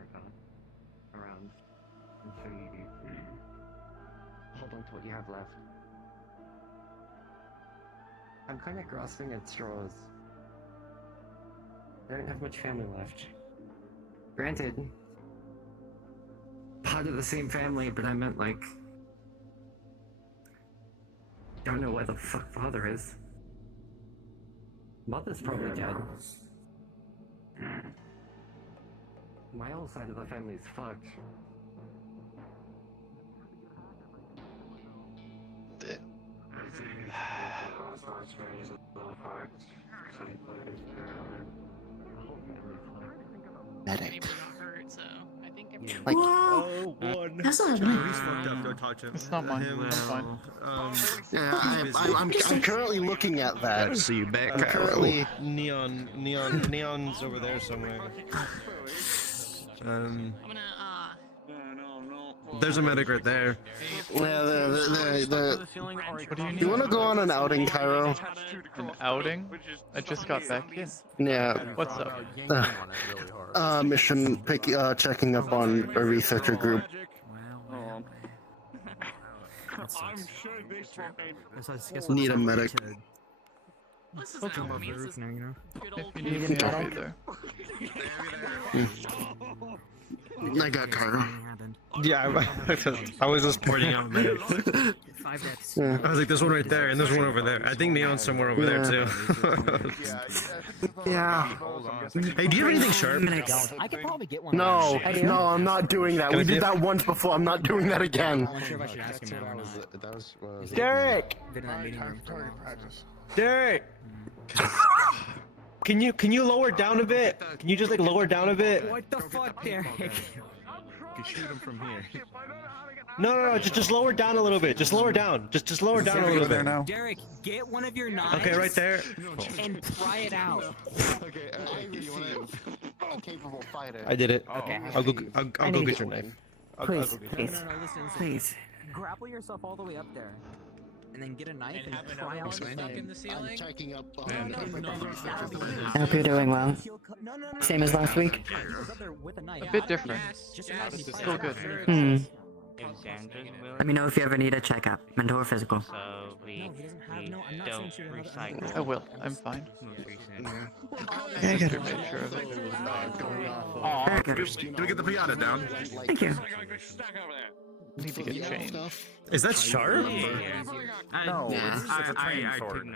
America around and show you. Hold on to what you have left. I'm kind of grasping at straws. I don't have much family left. Granted, part of the same family, but I meant like, don't know where the fuck father is. Mother's probably dead. My whole side of the family's fucked. Medic. Like, that's not happening. He's fucked up. Don't talk to him. It's not mine. I'm fine. I'm currently looking at that. See you back. I'm currently Neon's over there somewhere. There's a medic right there. You want to go on an outing, Cairo? An outing? I just got back in. Yeah. What's up? Mission checking up on a researcher group. Need a medic. If you need me, I'll be there. I got Cairo. Yeah, I was just pointing out medics. Yeah. I was like, there's one right there, and there's one over there. I think Neon's somewhere over there too. Yeah. Hey, do you have anything sharp? I could probably get one. No, I'm not doing that. We did that once before. I'm not doing that again. I'm not sure if I should ask him or not. Derek! Been in that meeting room for Derek! Can you lower down a bit? Can you just like lower down a bit? What the fuck, Derek? You can shoot him from here. No, just lower down a little bit. Just lower down. Just lower down a little bit. Derek, get one of your knives. Okay, right there. And pry it out. Okay, you want a capable fighter. I did it. Okay. I'll go get your knife. Please, please. Grapple yourself all the way up there. And then get a knife and pry out the I'm checking up on I hope you're doing well. No. Same as last week? He was up there with a knife. A bit different. Just Still good. Let me know if you ever need a checkup, mental or physical. No, he doesn't have no. I'm not saying shoot another. I will. I'm fine. I gotta make sure of it. Very good. Can we get the piata down? Thank you. Need to get changed. Is that sharp? No, it's a training sword.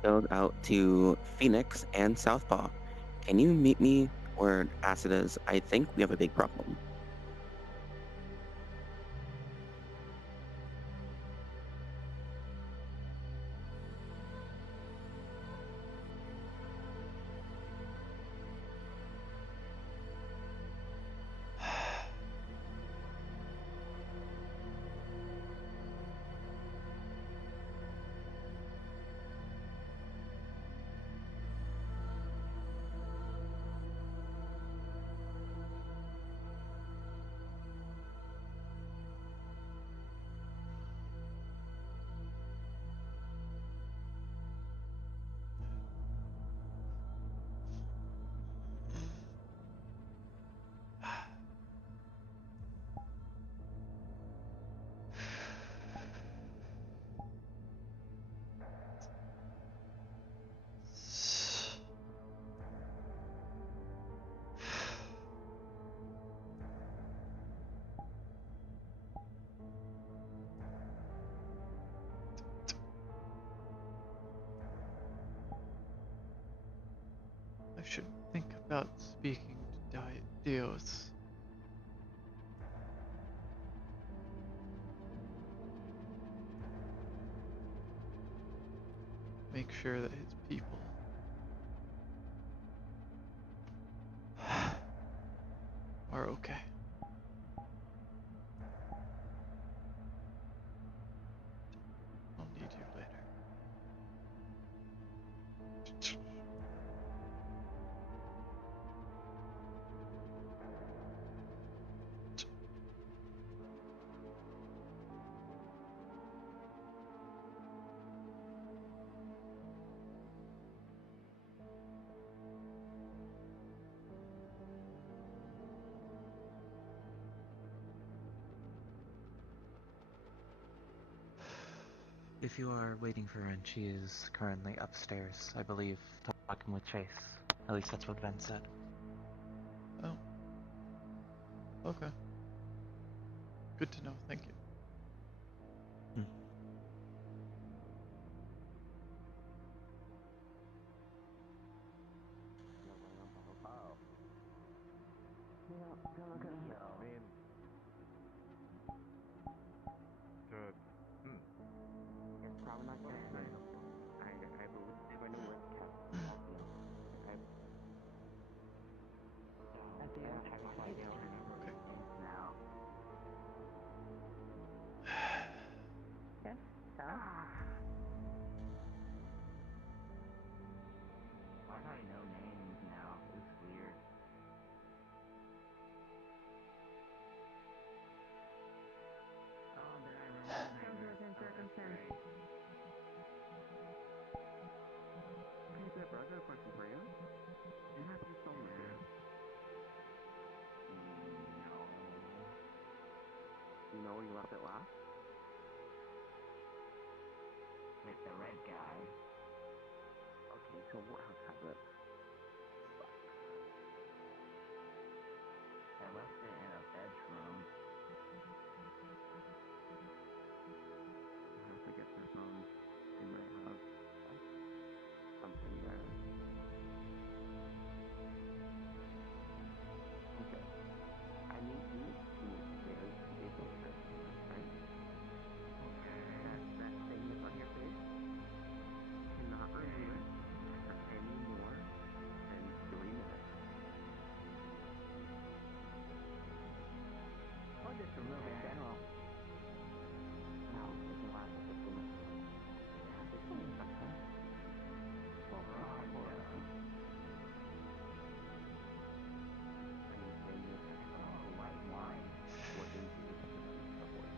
Spelled out to Phoenix and Southpaw. Can you meet me where Acid is? I think we have a big problem. about speaking to Dios. Make sure that his people are okay. I'll need you later. If you are waiting for Ren, she is currently upstairs, I believe, talking with Chase. At least that's what Ben said. Oh. Okay. Good to know, thank you. Good. It's probably not good. I believe they're going to work now. Yes, so? Why do I know names now? It's weird. Oh, then I remember. Circumstance. Hey, Zip, I got a question for you. Do you have your soul with you? No. You know where you left it last? With the red guy. Okay, so what else has it? I left it in a bedroom. I have to get their phone. They might have something there. Okay. I need you to upstairs to take a picture, right? Okay. That thing that's on your face cannot review it for any more than 3 minutes. Or just remove in general. No, it can last 15 minutes. Yeah, 15 minutes, that's fine. Well, I need to bring you a picture of the white wine working to the board.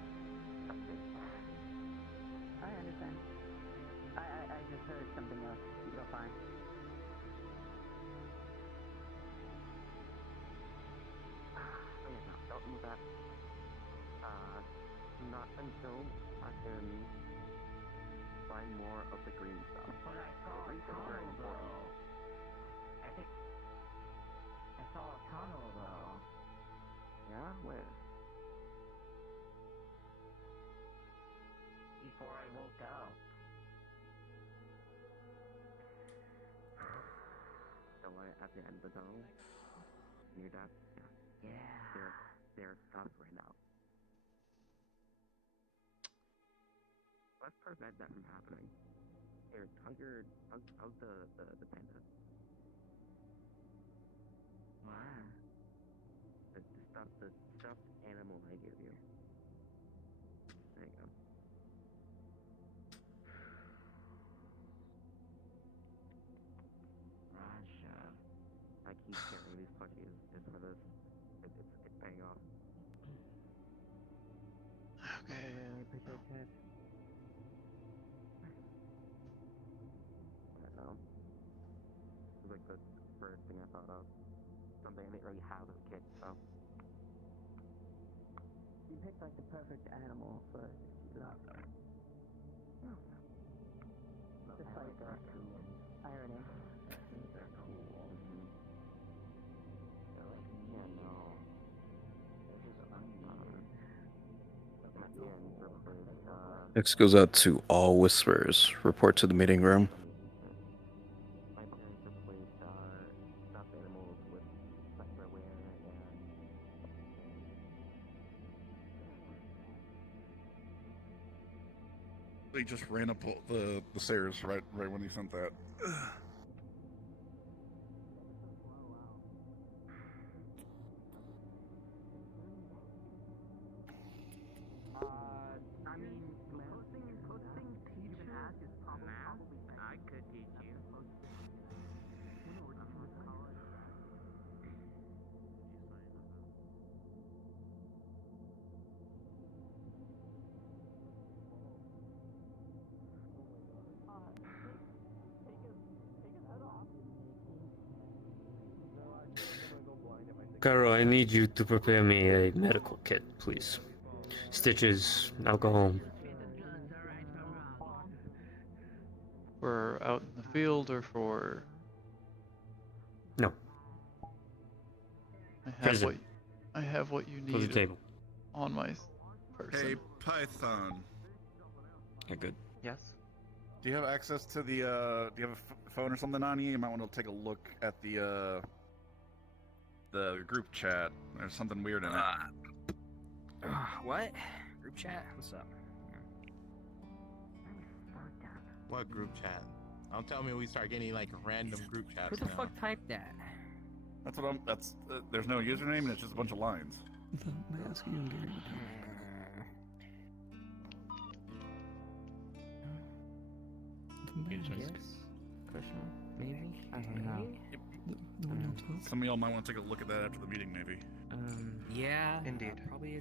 That's it. I understand. I just heard something else. You're fine. Oh yeah, no, don't move that. Not until I can find more of the green stuff. But I saw The a green stuff is very tunnel, important. though. I think I saw a tunnel, though. Yeah? Where? Before I woke up. The one at the end of the tunnel? Near that? Yeah. Yeah. There's stuff right now. Let's prevent that from happening. Here, hug the panda. Wow. The stuffed animal I gave you. There you go. Russia. I keep carrying these plushies just for this. It's paying off. Okay. I appreciate that. I don't know. It was like the first thing I thought of. Something I didn't really have as a kid, so. You picked like the perfect animal for love. Just like irony. They're cool. They're like, Yeah, no. they're just unneeded. My parents replaced, Next goes out to all whisperers. Report to the meeting room. my parents replaced, stuffed animals They just ran up the stairs right when he sent that. I mean, posting teach is probably I could teach you. Cairo, I need you to prepare me a medical kit, please. Stitches, alcohol. For out in the field or for? No. Prison. I have what you For the need table. on my person. Hey, Python. You're good. Yes? Do you have access to the, do you have a phone or something on you? You might want to take a look at the group chat. There's something weird in it. What? Group chat? What's up? What group chat? Don't tell me we start getting like random group chats. Who the now. fuck typed that? That's what I'm, there's no username and it's just a bunch of lines. Yes? Question? Maybe? I don't know. Some of y'all might want to take a look at that after the meeting, maybe. Yeah. Indeed. Probably a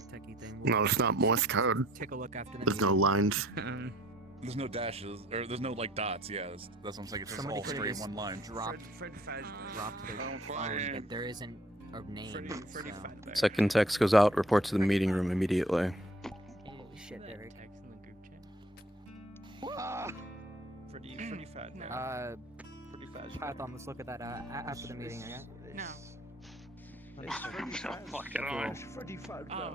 techie thing. No, it's not Morse code. Take a look after the There's no lines. There's no dashes, or there's no like dots. Yeah, that's what I'm saying. It's just all straight in one line. Dropped their phone, but there isn't a name. So. Second text goes out. Report to the meeting room immediately. Holy shit, Derek. Pretty fat man. Pretty fat. Python, let's look at that after the meeting, okay? No. Fucking on. Pretty fat. Huh.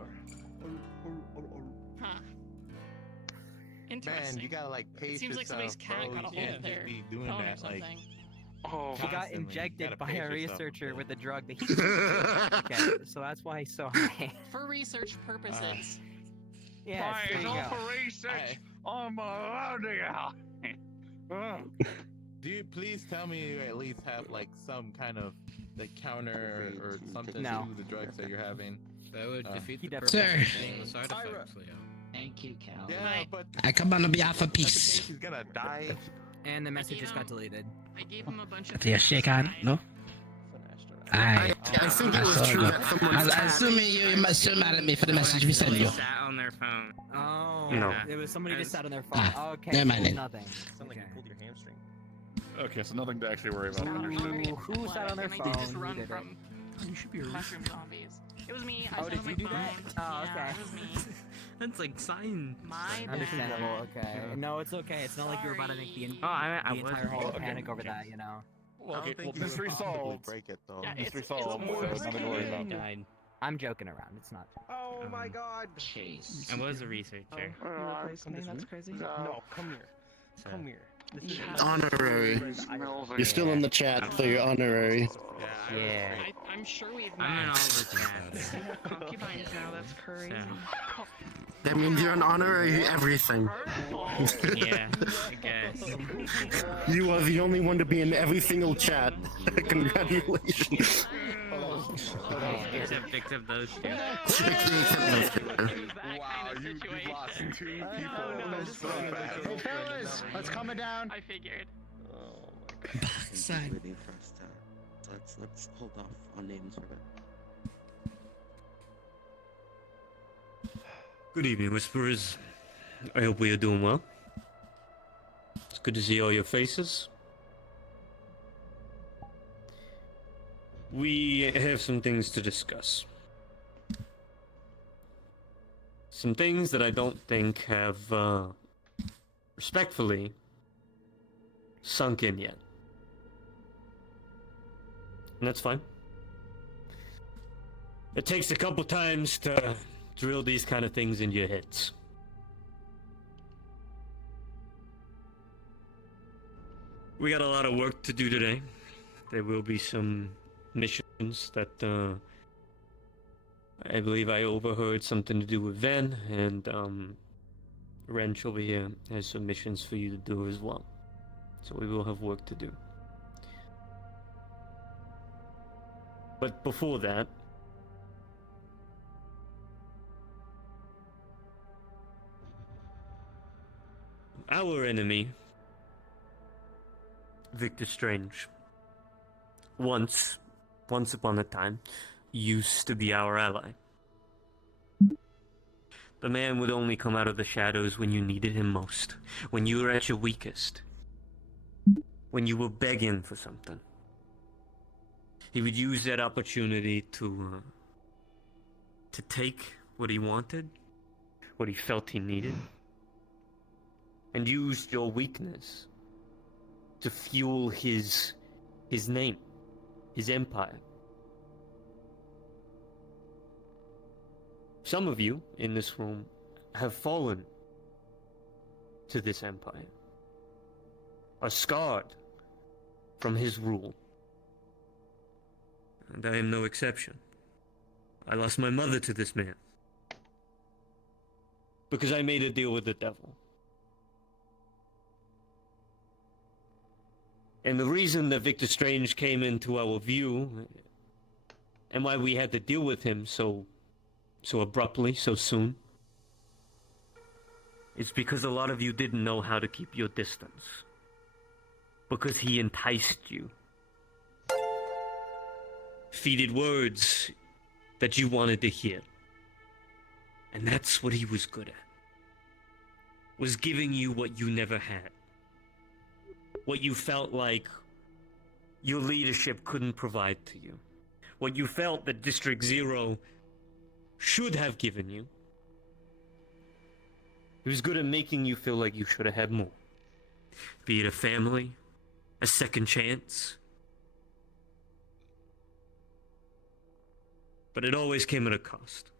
Man, you gotta like pace seems like yourself, somebody's cat bro. got a You hold can't of just their be doing phone or that like. something. Oh, he got Constantly. injected Gotta by pace a yourself researcher with with a it. drug that he okay, so that's why he's so high. For research purposes. Yeah, there you go. Hey, I'm do you please tell me you at least have like some kind of like counter or something No. to the drugs that you're having? That would He defeat the definitely- purpose Sir. of seeing the side effects, Leo. Thank you, Cal. Yeah, but I come on behalf of peace. He's gonna die. And the message just got deleted. I gave him a bunch of Yeah, shake hand, no? I think it was true that someone. assuming you must still mad at me for the message we sent you. Sat on their phone. Oh, No. it was somebody just sat on their phone. Ah, Okay, never mind cool, then. nothing. Sound like you Okay. pulled your hamstring. Okay, so nothing to actually worry about. Understood. Who sat on their And I phone? did just Who run did it? from mushroom zombies. It was me. I Oh, sat did on my you do phone. that? Oh, Yeah, okay. it was me. That's like sign. My bad. Understandable. Okay. No, it's okay. It's not like you're about to make the, the entire hall Okay. panic over that, you know. Well, okay, well, you mystery would probably solved. break it though. Yeah, Mystery it's solved. more So nothing to worry about. I'm joking around. It's not. Oh my god. I was a researcher. You replaced me? That's crazy. No, come here. Come here. This is Honorary. You're still in the chat, so you're honorary. Yeah. I'm sure we've I'm in all met. the chats. Concubines now. That's crazy. That means you're an honorary everything. Yeah, I guess. You are the only one to be in every single chat. Congratulations. Except those two. Wow, you lost 2 people. That's so bad. Hey, fellas, let's calm it down. I figured. Oh my god. Side. Waiting for us to let's hold off on names for a bit. Good evening, Whisperers. I hope we are doing well. It's good to see all your faces. We have some things to discuss. Some things that I don't think have, respectfully, sunk in yet. And that's fine. It takes a couple times to drill these kind of things into your heads. We got a lot of work to do today. There will be some missions that I believe I overheard something to do with Ven, and Wrench over here has some missions for you to do as well. So we will have work to do. But before that, our enemy, Victor Strange, once upon a time, used to be our ally. The man would only come out of the shadows when you needed him most, when you were at your weakest, when you were begging for something. He would use that opportunity to take what he wanted, what he felt he needed, and used your weakness to fuel his name, his empire. Some of you in this room have fallen to this empire, are scarred from his rule. And I am no exception. I lost my mother to this man, because I made a deal with the devil. And the reason that Victor Strange came into our view, and why we had to deal with him so abruptly, so soon, is because a lot of you didn't know how to keep your distance. Because he enticed you. Feeded words that you wanted to hear. And that's what he was good at. Was giving you what you never had. What you felt like your leadership couldn't provide to you. What you felt that District Zero should have given you. He was good at making you feel like you should have had more. Be it a family, a second chance. But it always came at a cost.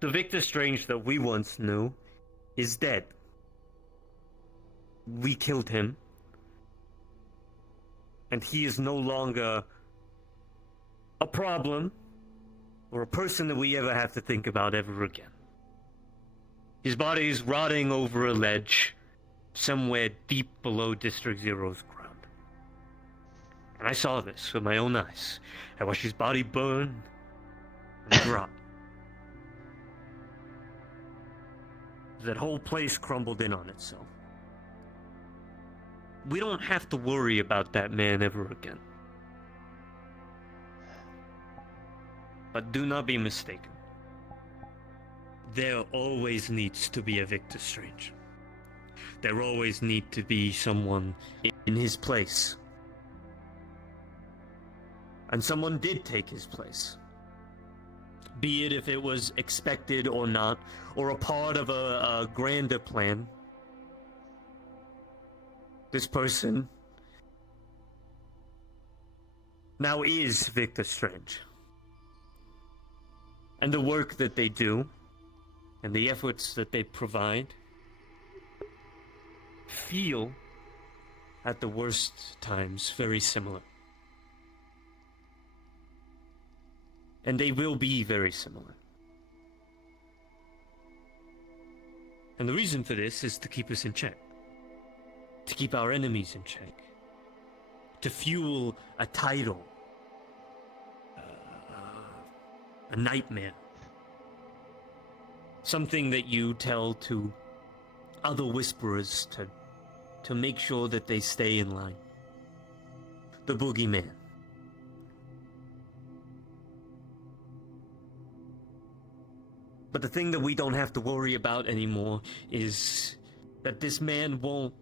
The Victor Strange that we once knew is dead. We killed him. And he is no longer a problem or a person that we ever have to think about ever again. His body is rotting over a ledge somewhere deep below District Zero's ground. And I saw this with my own eyes. I watched his body burn and rot. That whole place crumbled in on itself. We don't have to worry about that man ever again. But do not be mistaken. There always needs to be a Victor Strange. There always need to be someone in his place. And someone did take his place. Be it if it was expected or not, or a part of a grander plan. This person now is Victor Strange. And the work that they do, and the efforts that they provide, feel, at the worst times, very similar. And they will be very similar. And the reason for this is to keep us in check. To keep our enemies in check. To fuel a title. A nightmare. Something that you tell to other whisperers to make sure that they stay in line. The boogeyman. But the thing that we don't have to worry about anymore is that this man won't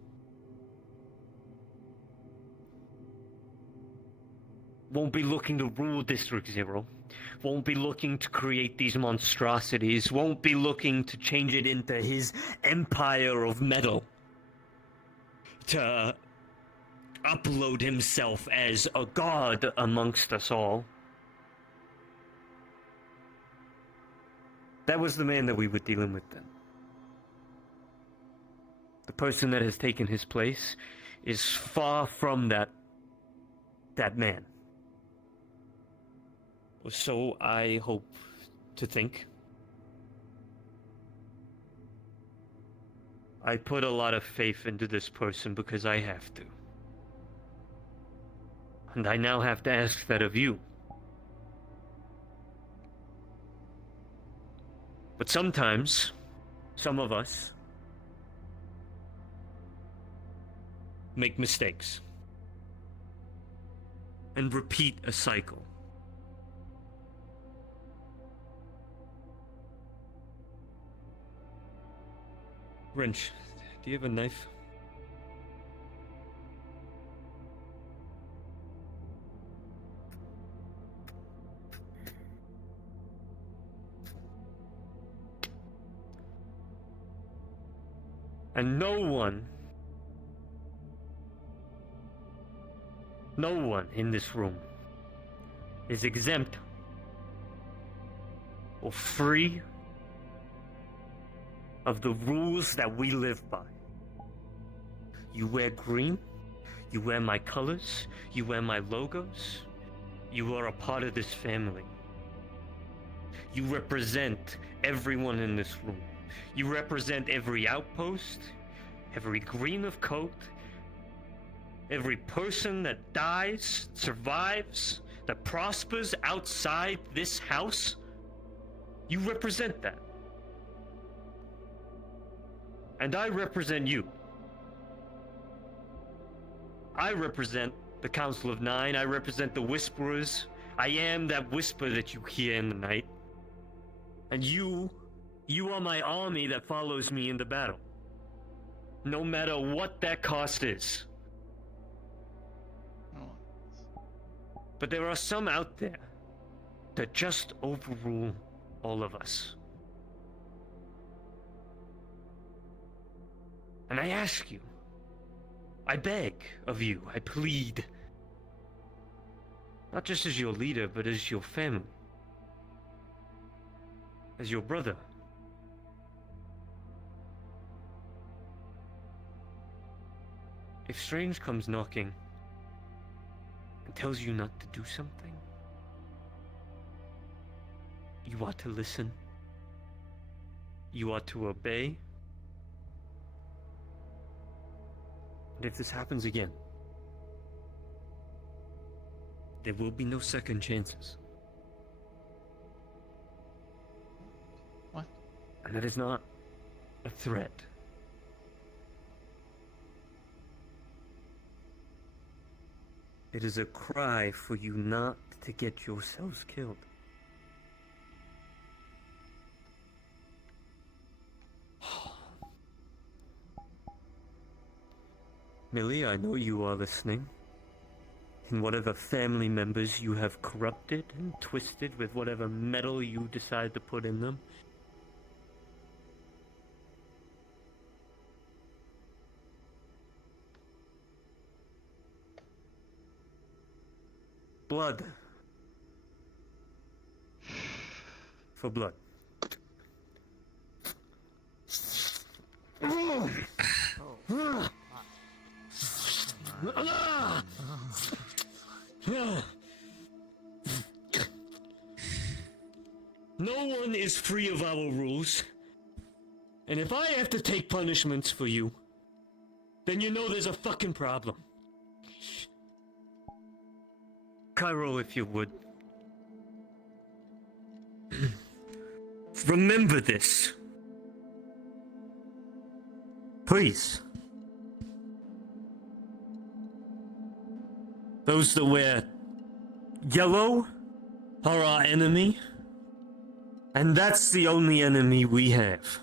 be looking to rule District Zero, won't be looking to create these monstrosities, won't be looking to change it into his empire of metal, to upload himself as a god amongst us all. That was the man that we were dealing with then. The person that has taken his place is far from that man. So I hope to think. I put a lot of faith into this person because I have to. And I now have to ask that of you. But sometimes, some of us make mistakes and repeat a cycle. Wrench, do you have a knife? And no one in this room is exempt or free of the rules that we live by. You wear green, you wear my colors, you wear my logos, you are a part of this family. You represent everyone in this room. You represent every outpost, every green of coat, every person that dies, survives, that prospers outside this house. You represent that. And I represent you. I represent the Council of Nine. I represent the Whisperers. I am that whisper that you hear in the night. And you are my army that follows me into battle. No matter what that cost is. But there are some out there that just overrule all of us. And I ask you, I beg of you, I plead, not just as your leader, but as your family, as your brother. If Strange comes knocking and tells you not to do something, you ought to listen. You ought to obey. And if this happens again, there will be no second chances. What? And that is not a threat. It is a cry for you not to get yourselves killed. Millie, I know you are listening. And whatever family members you have corrupted and twisted with whatever metal you decide to put in them, blood for blood. No one is free of our rules. And if I have to take punishments for you, then you know there's a fucking problem. Cairo, if you would. Remember this. Please. Those that wear yellow are our enemy, and that's the only enemy we have.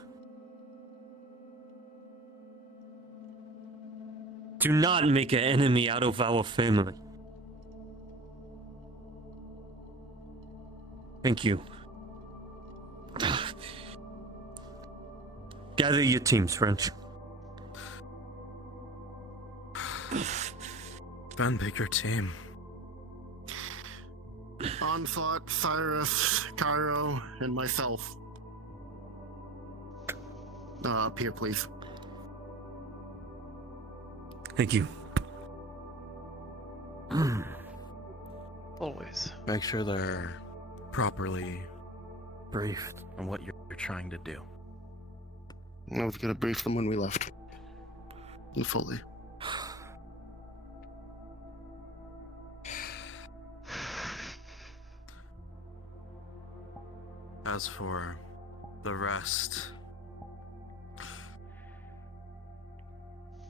Do not make an enemy out of our family. Thank you. Gather your teams, French. Ben, pick your team. Onslaught, Cyrus, Cairo, and myself. Up here, please. Thank you. Always. Make sure they're properly briefed on what you're trying to do. I was gonna brief them when we left. And fully. As for the rest,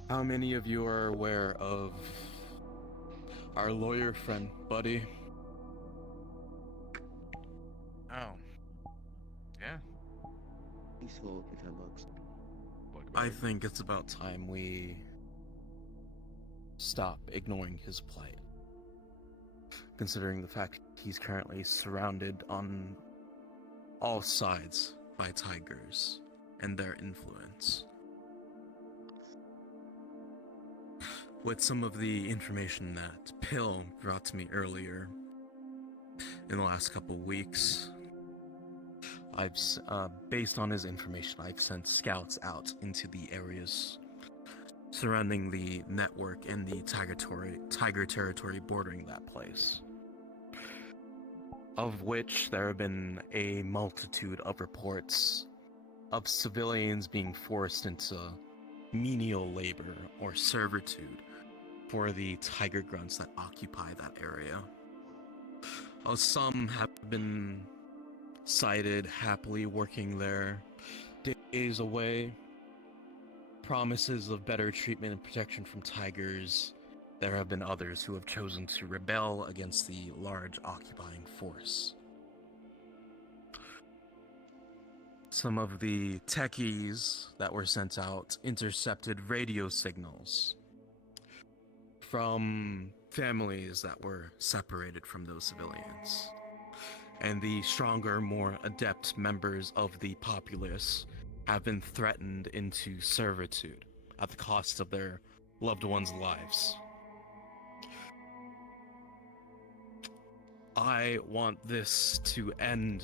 How many of you are aware of our lawyer friend, Buddy? Oh. Yeah. Peaceful if it looks. I think it's about time we stop ignoring his plight. Considering the fact he's currently surrounded on all sides by tigers and their influence. With some of the information that Pill brought to me earlier in the last couple weeks, based on his information, I've sent scouts out into the areas surrounding the network and the tiger territory bordering that place, of which there have been a multitude of reports of civilians being forced into menial labor or servitude for the tiger grunts that occupy that area. Some have been sighted happily working there days away. Promises of better treatment and protection from tigers. There have been others who have chosen to rebel against the large occupying force. Some of the techies that were sent out intercepted radio signals from families that were separated from those civilians. And the stronger, more adept members of the populace have been threatened into servitude at the cost of their loved ones' lives. I want this to end,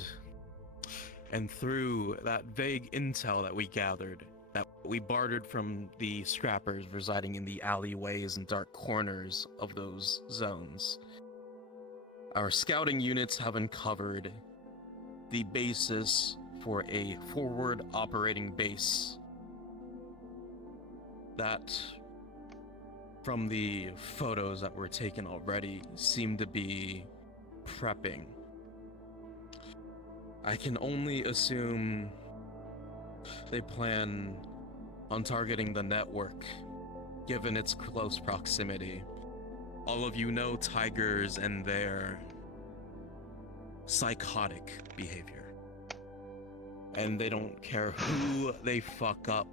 and through that vague intel that we gathered, that we bartered from the scrappers residing in the alleyways and dark corners of those zones, our scouting units have uncovered the basis for a forward operating base that, from the photos that were taken already, seem to be prepping. I can only assume they plan on targeting the network, given its close proximity. All of you know tigers and their psychotic behavior. And they don't care who they fuck up,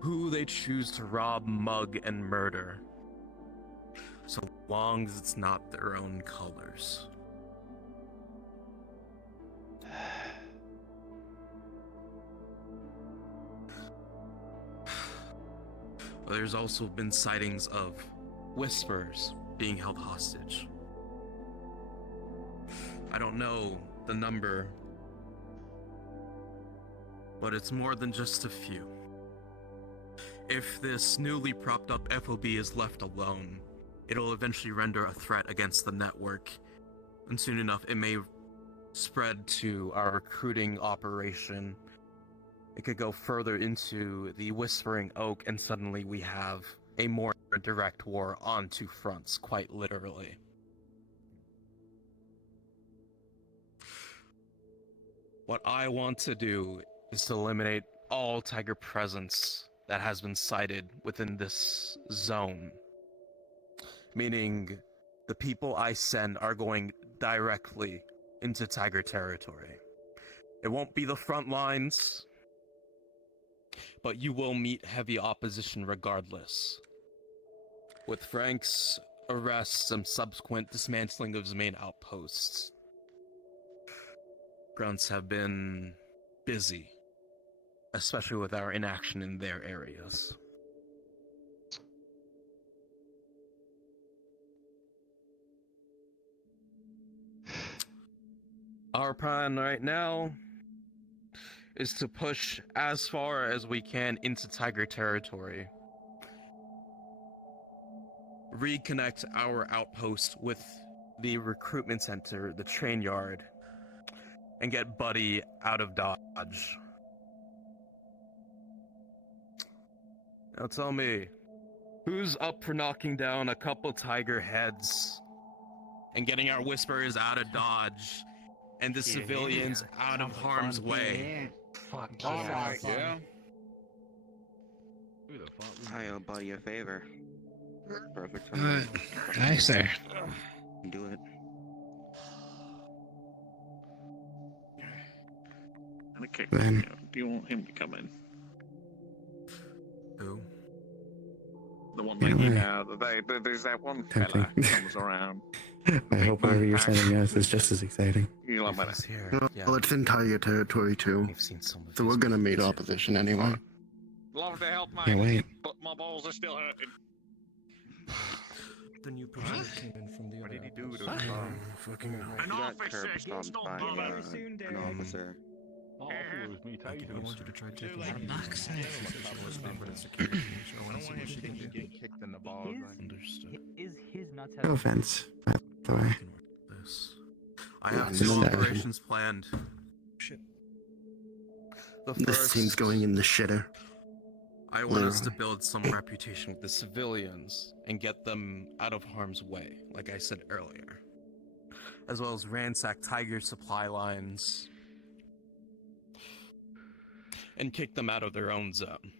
who they choose to rob, mug, and murder, so long as it's not their own colors. There's also been sightings of Whispers being held hostage. I don't know the number, but it's more than just a few. If this newly propped up FOB is left alone, it'll eventually render a threat against the network, and soon enough it may spread to our recruiting operation. It could go further into the Whispering Oak, and suddenly we have a more direct war on two fronts, quite literally. What I want to do is to eliminate all tiger presence that has been sighted within this zone. Meaning, the people I send are going directly into tiger territory. It won't be the front lines, but you will meet heavy opposition regardless. With Frank's arrest and subsequent dismantling of his main outposts, grunts have been busy, especially with our inaction in their areas. Our plan right now is to push as far as we can into tiger territory. Reconnect our outpost with the recruitment center, the train yard, and get Buddy out of Dodge. Now tell me, who's up for knocking down a couple tiger heads and getting our whisperers out of Dodge and the civilians out of harm's way? Fuck Yeah. Who the fuck? I owe Buddy a favor. Perfect. Aye, sir. Do it. Okay. Then. Do you want him to come in? Who? The one Yeah, that you why? know, there's that one Tempting. fella who comes around. I hope whatever you're sending us is just as exciting. You like If he's that? here, Well, yeah. it's in tiger territory too, We've seen some of so these we're gonna meet movies. opposition anyway. Love to help, mate. Can't wait. But my balls are still hurting. The new person came in from the What other did he do to office. fucking An officer gets no by bother. an officer. Oh, it was me, I Titus. want you to try taking Like her boxing. She said she was numbered at security, so I I want don't to see want what him she can do. getting kicked in the balls. Like. Understood. Is his nuts No offense, by the way. This. I Yeah, have two no. operations planned. Shit. The This first, team's going in the shitter. I want us to build some reputation with the civilians and get them out of harm's way, like I said earlier. As well as ransack Tiger supply lines and kick them out of their own zone.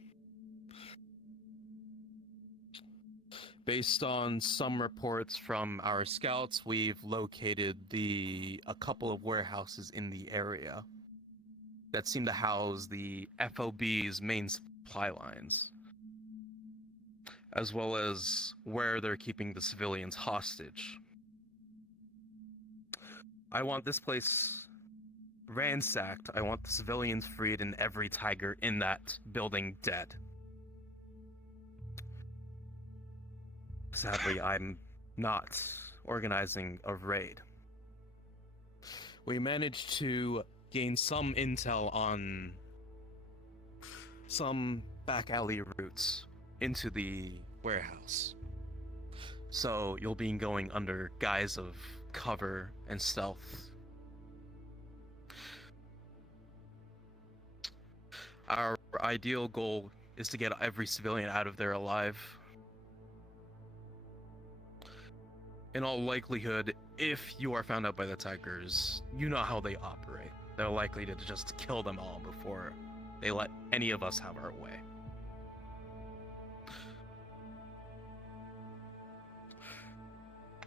Based on some reports from our scouts, we've located a couple of warehouses in the area that seem to house the FOB's main supply lines, as well as where they're keeping the civilians hostage. I want this place ransacked. I want the civilians freed and every tiger in that building dead. Sadly, I'm not organizing a raid. We managed to gain some intel on some back alley routes into the warehouse. So you'll be going under guise of cover and stealth. Our ideal goal is to get every civilian out of there alive. In all likelihood, if you are found out by the Tigers, you know how they operate. They're likely to just kill them all before they let any of us have our way.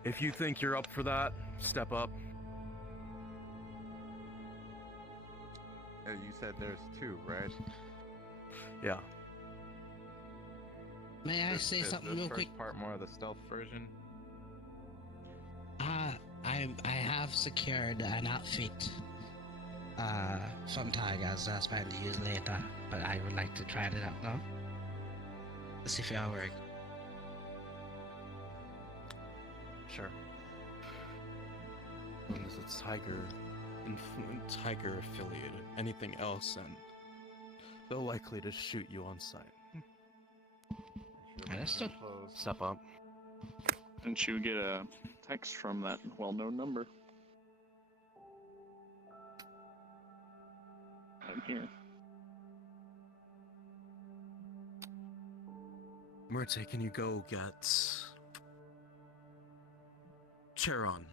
If you think you're up for that, step up. As you said, there's two, right? Yeah. May I Is- say is something the real first quick? part more of the stealth version? I have secured an outfit from Tigers that's planned to use later, but I would like to try it out now. Let's see if it'll work. Sure. As long as it's Tiger affiliated. Anything else, and they're likely to shoot you on sight. Understood. Step up. Didn't you get a text from that well-known number? I'm here. Murte, can you go get Charon?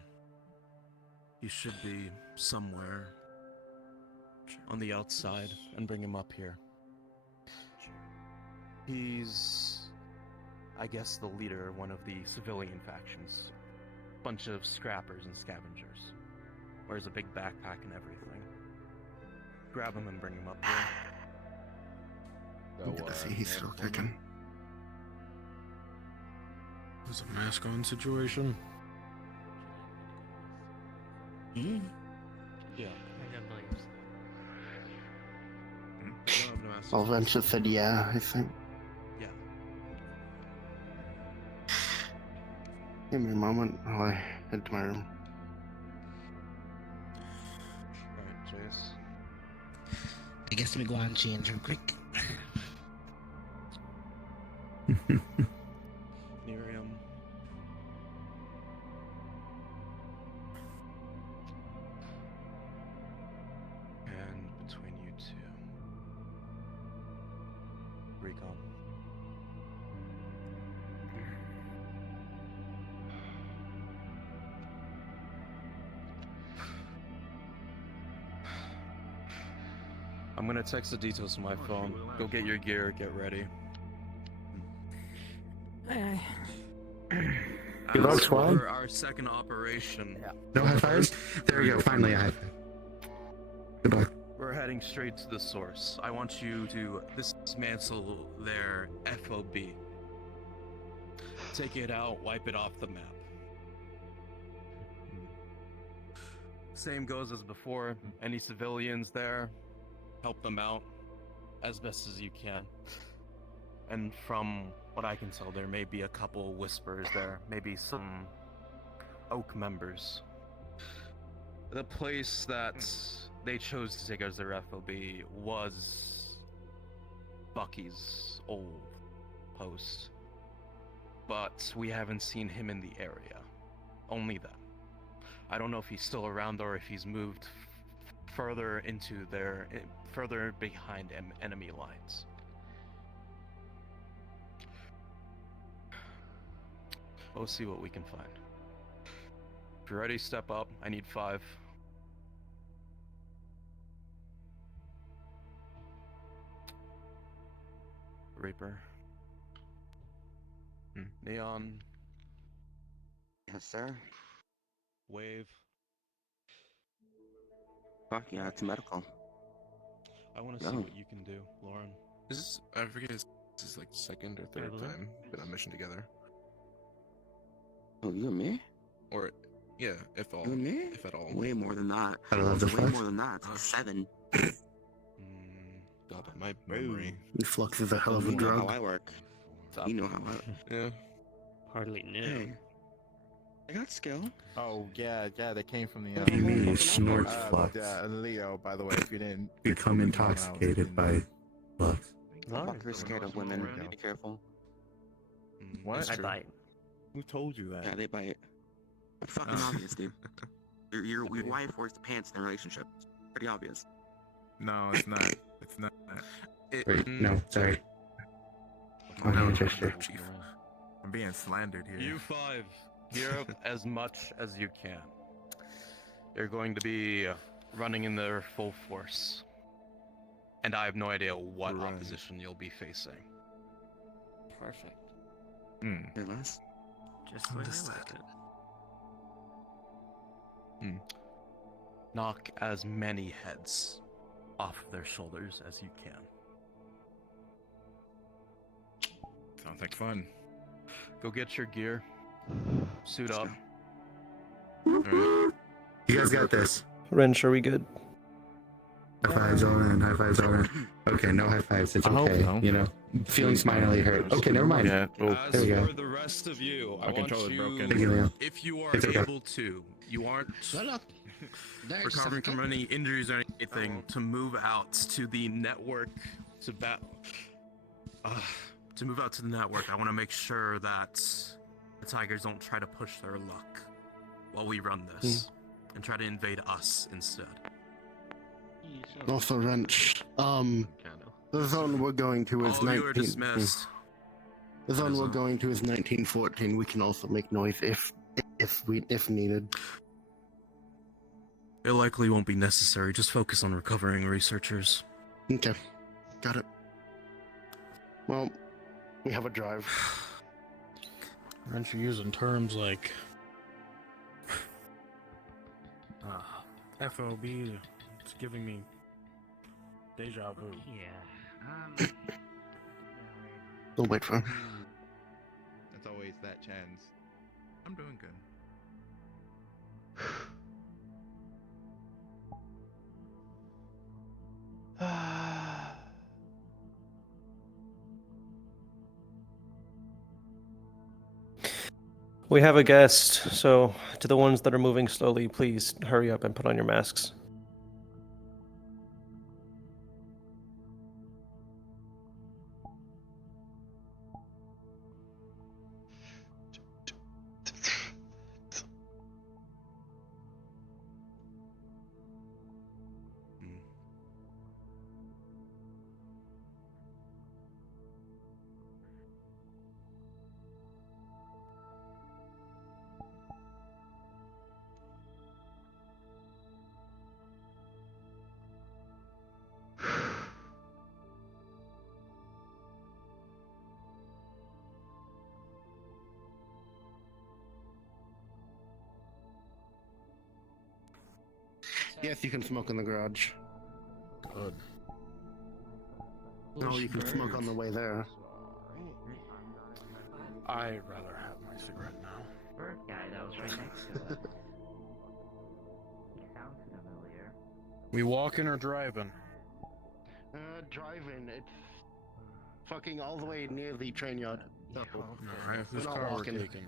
He should be somewhere on the outside, and bring him up here. He's, I guess, the leader of one of the civilian factions. Bunch of scrappers and scavengers. Wears a big backpack and everything. Grab him and bring him up here. Good to see he's still kicking. It's a mask on situation. Hmm? Yeah. Alventia said yeah, I think. Yeah. Give me a moment while I head to my room. Alright, Jace. I guess let me go on and change real quick. Miriam. I'm gonna text the details to my phone. Go get your gear, get ready. Aye, Good luck, As squad. for our second operation, No high fives? There we go, finally a high five. Goodbye. we're heading straight to the source. I want you to dismantle their FOB. Take it out, wipe it off the map. Same goes as before. Any civilians there, help them out as best as you can. And from what I can tell, there may be a couple whispers there, maybe some Oak members. The place that they chose to take as their FOB was Bucky's old post. But we haven't seen him in the area. Only that. I don't know if he's still around or if he's moved further into further behind enemy lines. We'll see what we can find. If you're ready, step up. I need 5. Reaper. Neon. Yes, sir. Wave. Fuck yeah, it's medical. I want to see what you can do, Lauren. Is this, I forget, this is like second or third time been on mission together. Oh, you and me? Or, yeah, if all. You and me? If at all. Way more than that. I don't have the Way flux. more than that. It's like 7. God, my memory. Flux is a hell of a You know drug. how I work. You know how I. Yeah. Hardly knew. Hey, I got skill. Oh yeah, they came from the. You mean he snorts flux? Leo, by the way, if you didn't Become intoxicated by flux. Fuckers scared of women. Be careful. What? I bite. Who told you that? Yeah, they bite. It's fucking obvious, dude. Your wife wears the pants in a relationship. It's pretty obvious. No, it's not. It's not. Wait, no, sorry. No, My gesture. Chief. I'm being slandered here. You 5, gear up as much as you can. You're going to be running in their full force. And I have no idea what opposition you'll be facing. perfect. Hey, Les. Just like I like it. Knock as many heads off their shoulders as you can. Sounds like fun. Go get your gear. Suit up. Alright. You guys got this. Wrench, are we good? High fives all in, high fives all in. Okay, no high fives, it's I hope okay. so. You know, feelings minorly hurt. Okay, never mind. Yeah, well, As there we go. for the rest of you, I My want controller's you, broken. Thank you, Leo. if you are It's okay. able to, you aren't recovering from any injuries or anything, to move out to the network to move out to the network, I want to make sure that the Tigers don't try to push their luck while we run this and try to invade us instead. Also, Wrench. The zone we're going to is All of you are 19. dismissed. The zone we're Zone. going to is 1914. We can also make noise if needed. It likely won't be necessary. Just focus on recovering researchers. Okay, got it. Well, we have a drive. Aren't you using terms like FOB? It's giving me deja vu. Yeah. We'll wait for him. It's always that chance. I'm doing good. We have a guest, so to the ones that are moving slowly, please hurry up and put on your masks. Yes, you can smoke in the garage. Good. No, you can smoke on the way there. I'd rather have my cigarette now. First guy that was right next to us. He sounds familiar. We walking or driving? Driving. It's fucking all the way near the train yard. Alright, whose We're not car we're walking. taking?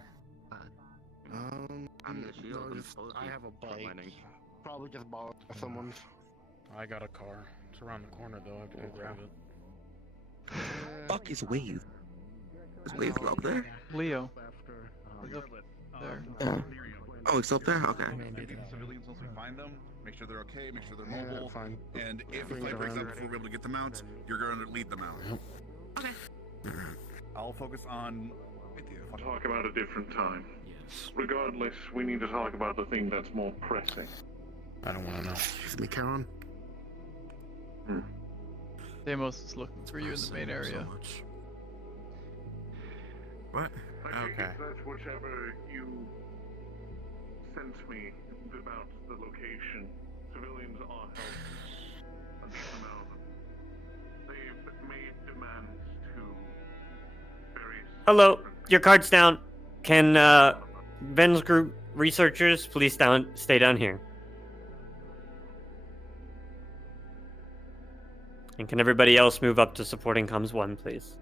I'm the shield. no, I'm just, supposed to I be have a bike. frontlining. Probably just borrowed someone's. I got a car. It's around the corner though. I have to go grab it. Fuck is Wave? Is Wave up there? Leo. There. Oh, it's up there? Okay. Maybe the civilians once we find them, make sure they're okay, make sure they're Yeah, mobile. fine. And if the Bring fight it breaks out around. before we're able to get them out, you're going to lead them out. Okay. I'll focus on. Talk about a different time. Regardless, we need to talk about the thing that's more pressing. I don't want to know. Excuse me, Karen. Deimos is looking for you in the main area. What? I think Okay. that's whichever you sent me about the location. Civilians are helped. A decent amount of them. They've made demands to various. Hello, your card's down. Can Ben's group researchers please stay down here? And can everybody else move up to supporting comms 1, please?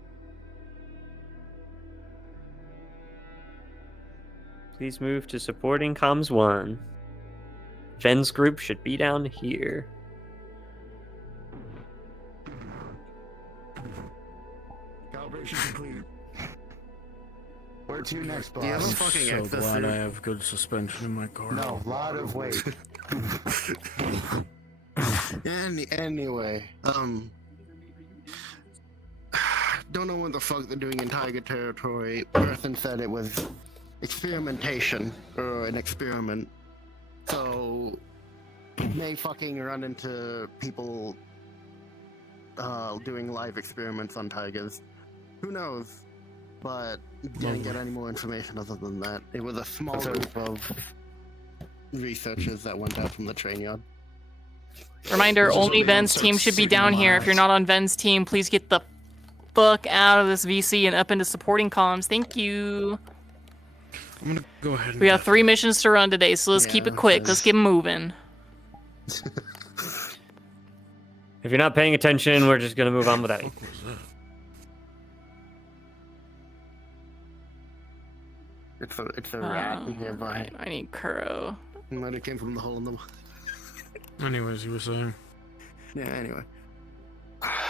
Please move to supporting comms 1. Ven's group should be down here. Calibration complete. Where to next, boss? Yeah, I'm I'm fucking so access glad suit. I have good suspension in my car. No, lot of weight. Anyway, don't know what the fuck they're doing in Tiger Territory. Person said it was experimentation, or an experiment. So, may fucking run into people doing live experiments on tigers. Who knows? But didn't get any more information other than that. It was a small group of researchers that went out from the train yard. Reminder, only Ven's team should be down here. If you're not on Ven's team, please get the fuck out of this VC and up into supporting comms. Thank you. I'm gonna go ahead and We got 3 missions to run today, so let's keep it quick. Let's get moving. If you're not paying attention, we're just gonna move on without you. It's a rat nearby. I need Kuro. Might have came from the hole in the. Anyways, you were saying. Yeah. Anyway,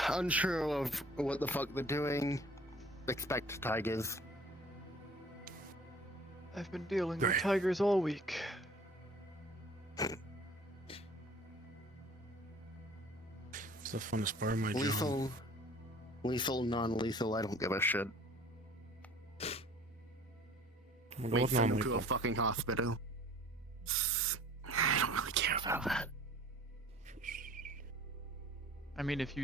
unsure of what the fuck they're doing. Expect tigers. I've been dealing with tigers all week. It's the funnest part of my job. Lethal, non-lethal. I don't give a shit. We'll We send them to non-lethal. a fucking hospital. I don't really care about that. I mean, if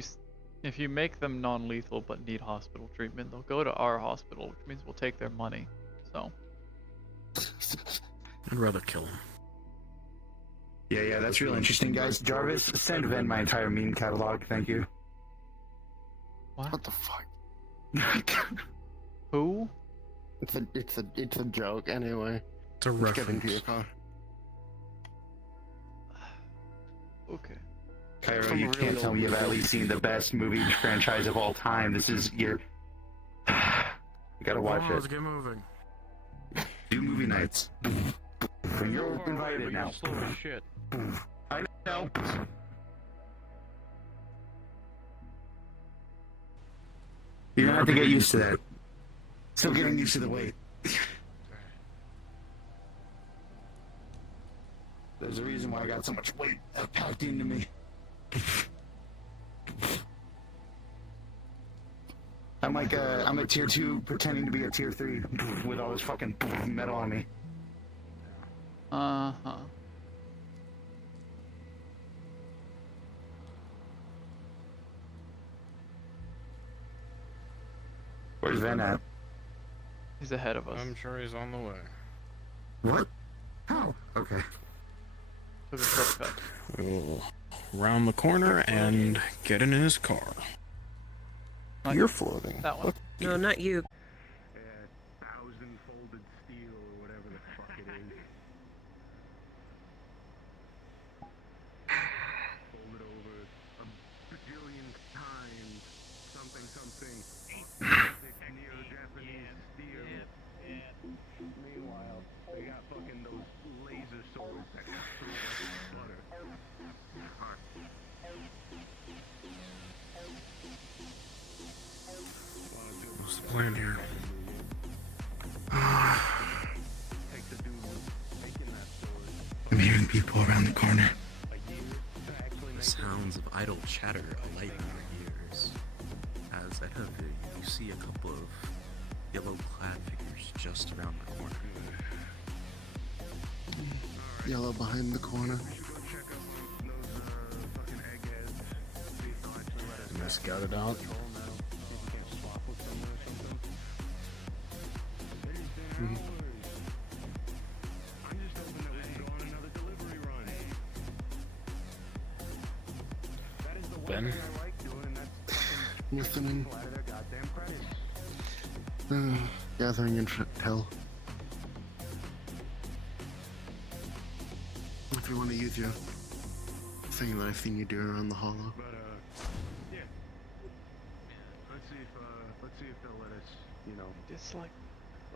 you make them non-lethal but need hospital treatment, they'll go to our hospital, which means we'll take their money. So. I'd rather kill him. Yeah, that's real interesting, guys. Jarvis, send Ven my entire meme catalog, thank you. What the fuck? Who? It's a joke anyway. It's a Let's get into reference. your car. Okay. Cairo, you can't tell me you've at least seen the best movie franchise of all time. This is your... You gotta watch Come on, let's it. get moving. Do movie nights. You're invited now. Slow as shit. I know. You're gonna have to get used to that. Still getting used to the weight. There's a reason why I got so much weight packed into me. I'm like I'm a tier 2 pretending to be a tier 3 with all this fucking metal on me. Uh-huh. Where's Ven at? He's ahead of us. I'm sure he's on the way. What? How? Okay. Took a shortcut. We'll round the corner and get in his car. You're floating. That one. No, not you. Thousand-folded steel or whatever the fuck it is. Folded over a bajillion times. Something. Neo-Japanese steel. Meanwhile, they got fucking those laser swords that cut through like butter. Alright. What's the plan here? I'm hearing people around the corner. The sounds of idle chatter alight in your ears. As ahead of you, you see a couple of yellow-clad figures just around the corner. Yellow behind the corner. I'm gonna scout it out. Ben? Listening. Gathering intel. If you want to use your thing that I've seen you do around the hollow. Yeah. Let's see if they'll let us, Dislike.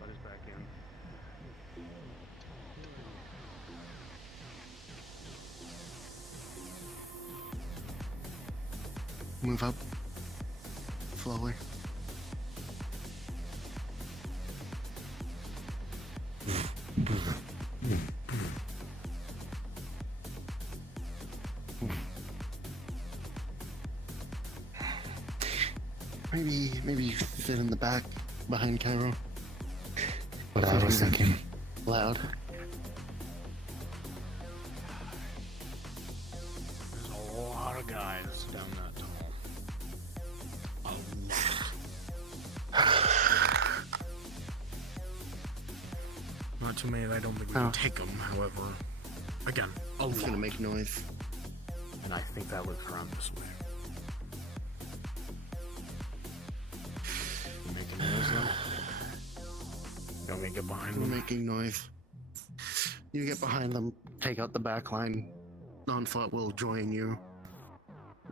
let us back in. Move up. Slowly. Maybe sit in the back behind Cairo. What I was thinking. Loud. There's a lot of guys down that tunnel. Not too many. I don't think we can take them. However, again, It's gonna make noise. And I think that looks around this way. You making noise though? You want me to get behind We're them? making noise. You get behind them, take out the back line. Onslaught will join you.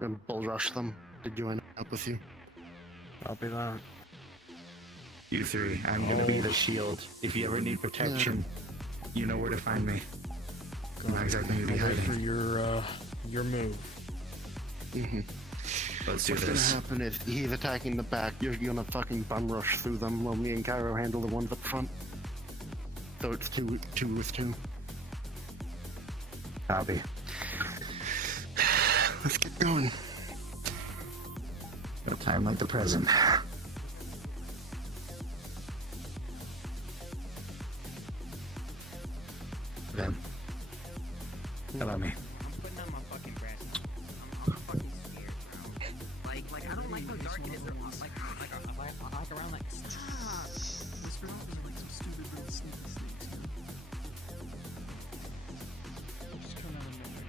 And bull rush them to join up with you. Copy that. You three, I'm gonna be the shield. If you ever need protection, you know where to find me. I'm not exactly gonna be Wait for hiding. your move. Let's do What's this. gonna happen is he's attacking the back. You're gonna fucking bum rush through them while me and Cairo handle the ones up front. So it's two with two. Copy. Let's get going. No time like the present. Then. Allow me. I'm putting on my fucking grass. I'm fucking scared, bro. Like I don't like how dark it is. I like around like stop. Whisper off is like some stupid little sneaky snakes, man. Just come out of nowhere.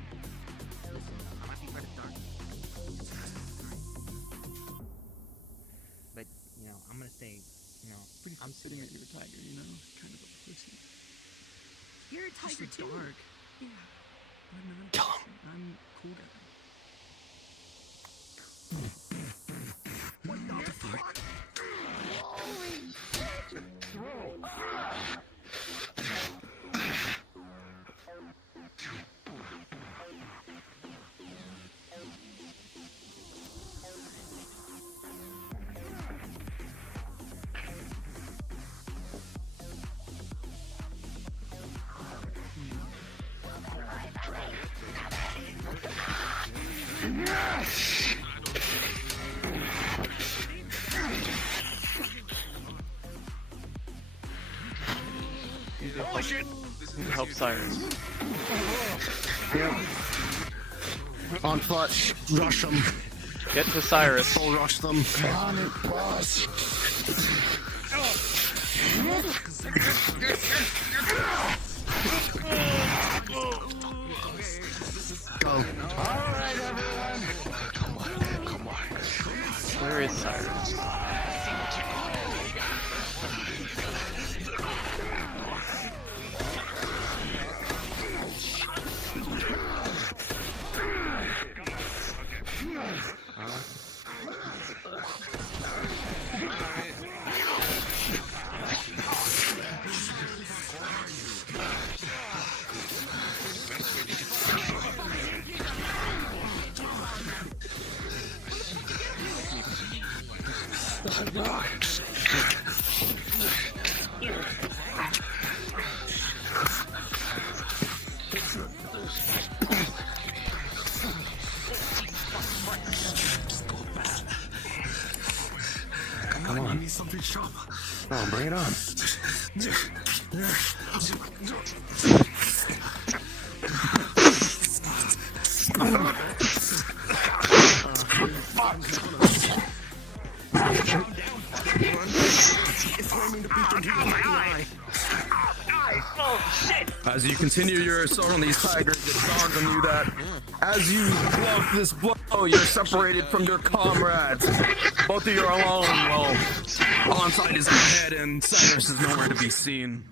Listen, I might be quite dark. But I'm gonna say, I'm sitting at your tiger, kind of a pussy. You're a tiger too. Dark. Yeah. I'm not. Kill him. I'm cool guy. What the fuck? Oh shit! Help Cyrus. Yep. Onslaught, rush them. Get to Cyrus. Full rush them. On it, boss. go. Alright, everyone. Come on. Where is Cyrus? Come on. Need something sharp. Oh, bring it on. As you continue your assault on these tigers, it dawns on you that as you blow this blow, you're separated from your comrades. Both of you are alone. Well, Onside is ahead and Cyrus is nowhere to be seen.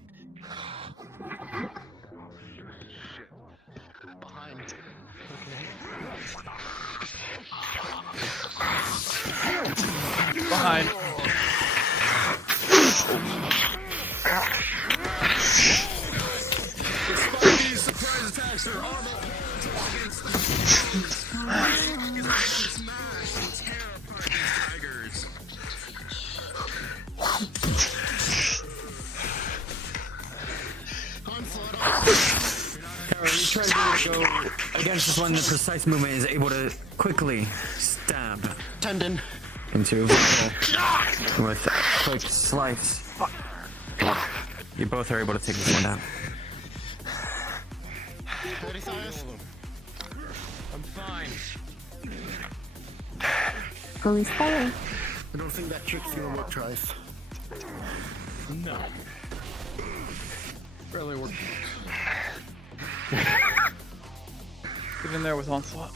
Behind. Despite these surprise attacks, there are no against the smash and tear apart these tigers. Cairo, you try to go against this one, the precise movement is able to quickly stab Tendon. into with a quick slice. You both are able to take this one down. I'm fine. Police fire. I don't think that trick's gonna work twice. No. Barely worked. Get in there with Onslaught.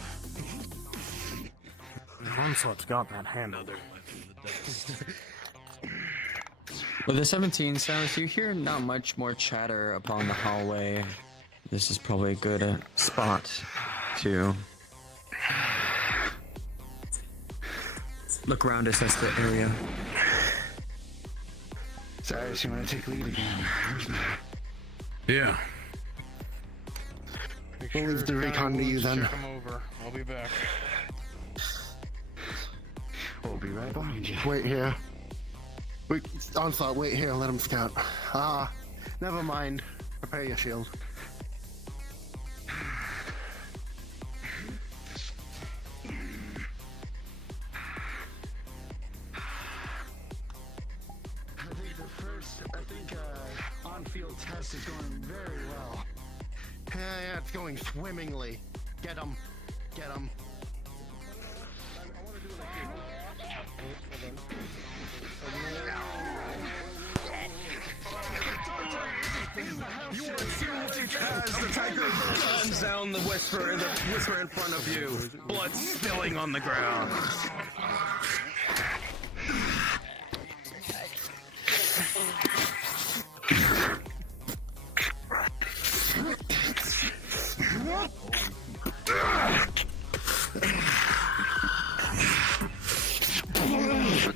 Onslaught's got that hand. With the 17, Cyrus, you hear not much more chatter upon the hallway. This is probably a good spot to look around, assess the area. Cyrus, you want to take lead again? Yeah. We'll leave the recon to you then. Check him over. I'll be back. We'll be right behind you. Wait here. Onslaught, wait here, let him scout. Ah, never mind. Prepare your shield. I think on-field test is going very well. Yeah, it's going swimmingly. Get him. Get him. You are too late as the tiger guns down the whisper in front of you. Blood spilling on the ground.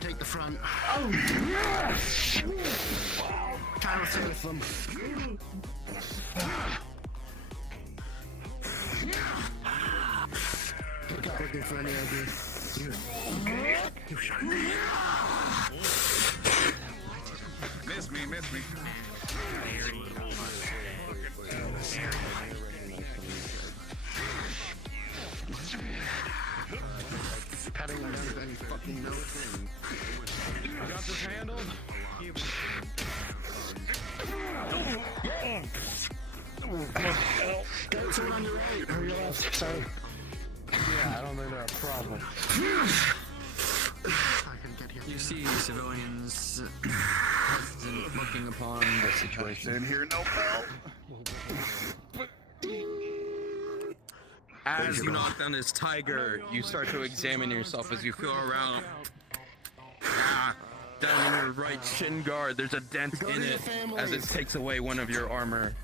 Take the front. Cairo, stay with them. Looking for any idea. You shot me. Miss me. Patting my nose any fucking notes. I got this handled. There's one on your right or your left. Sorry. Yeah, I don't think they're a problem. You see civilians hesitant looking upon the situation. In here, no bell. As you knock down this tiger, you start to examine yourself as you feel around. Down in your right shin guard, there's a dent in it as it takes away one of your armor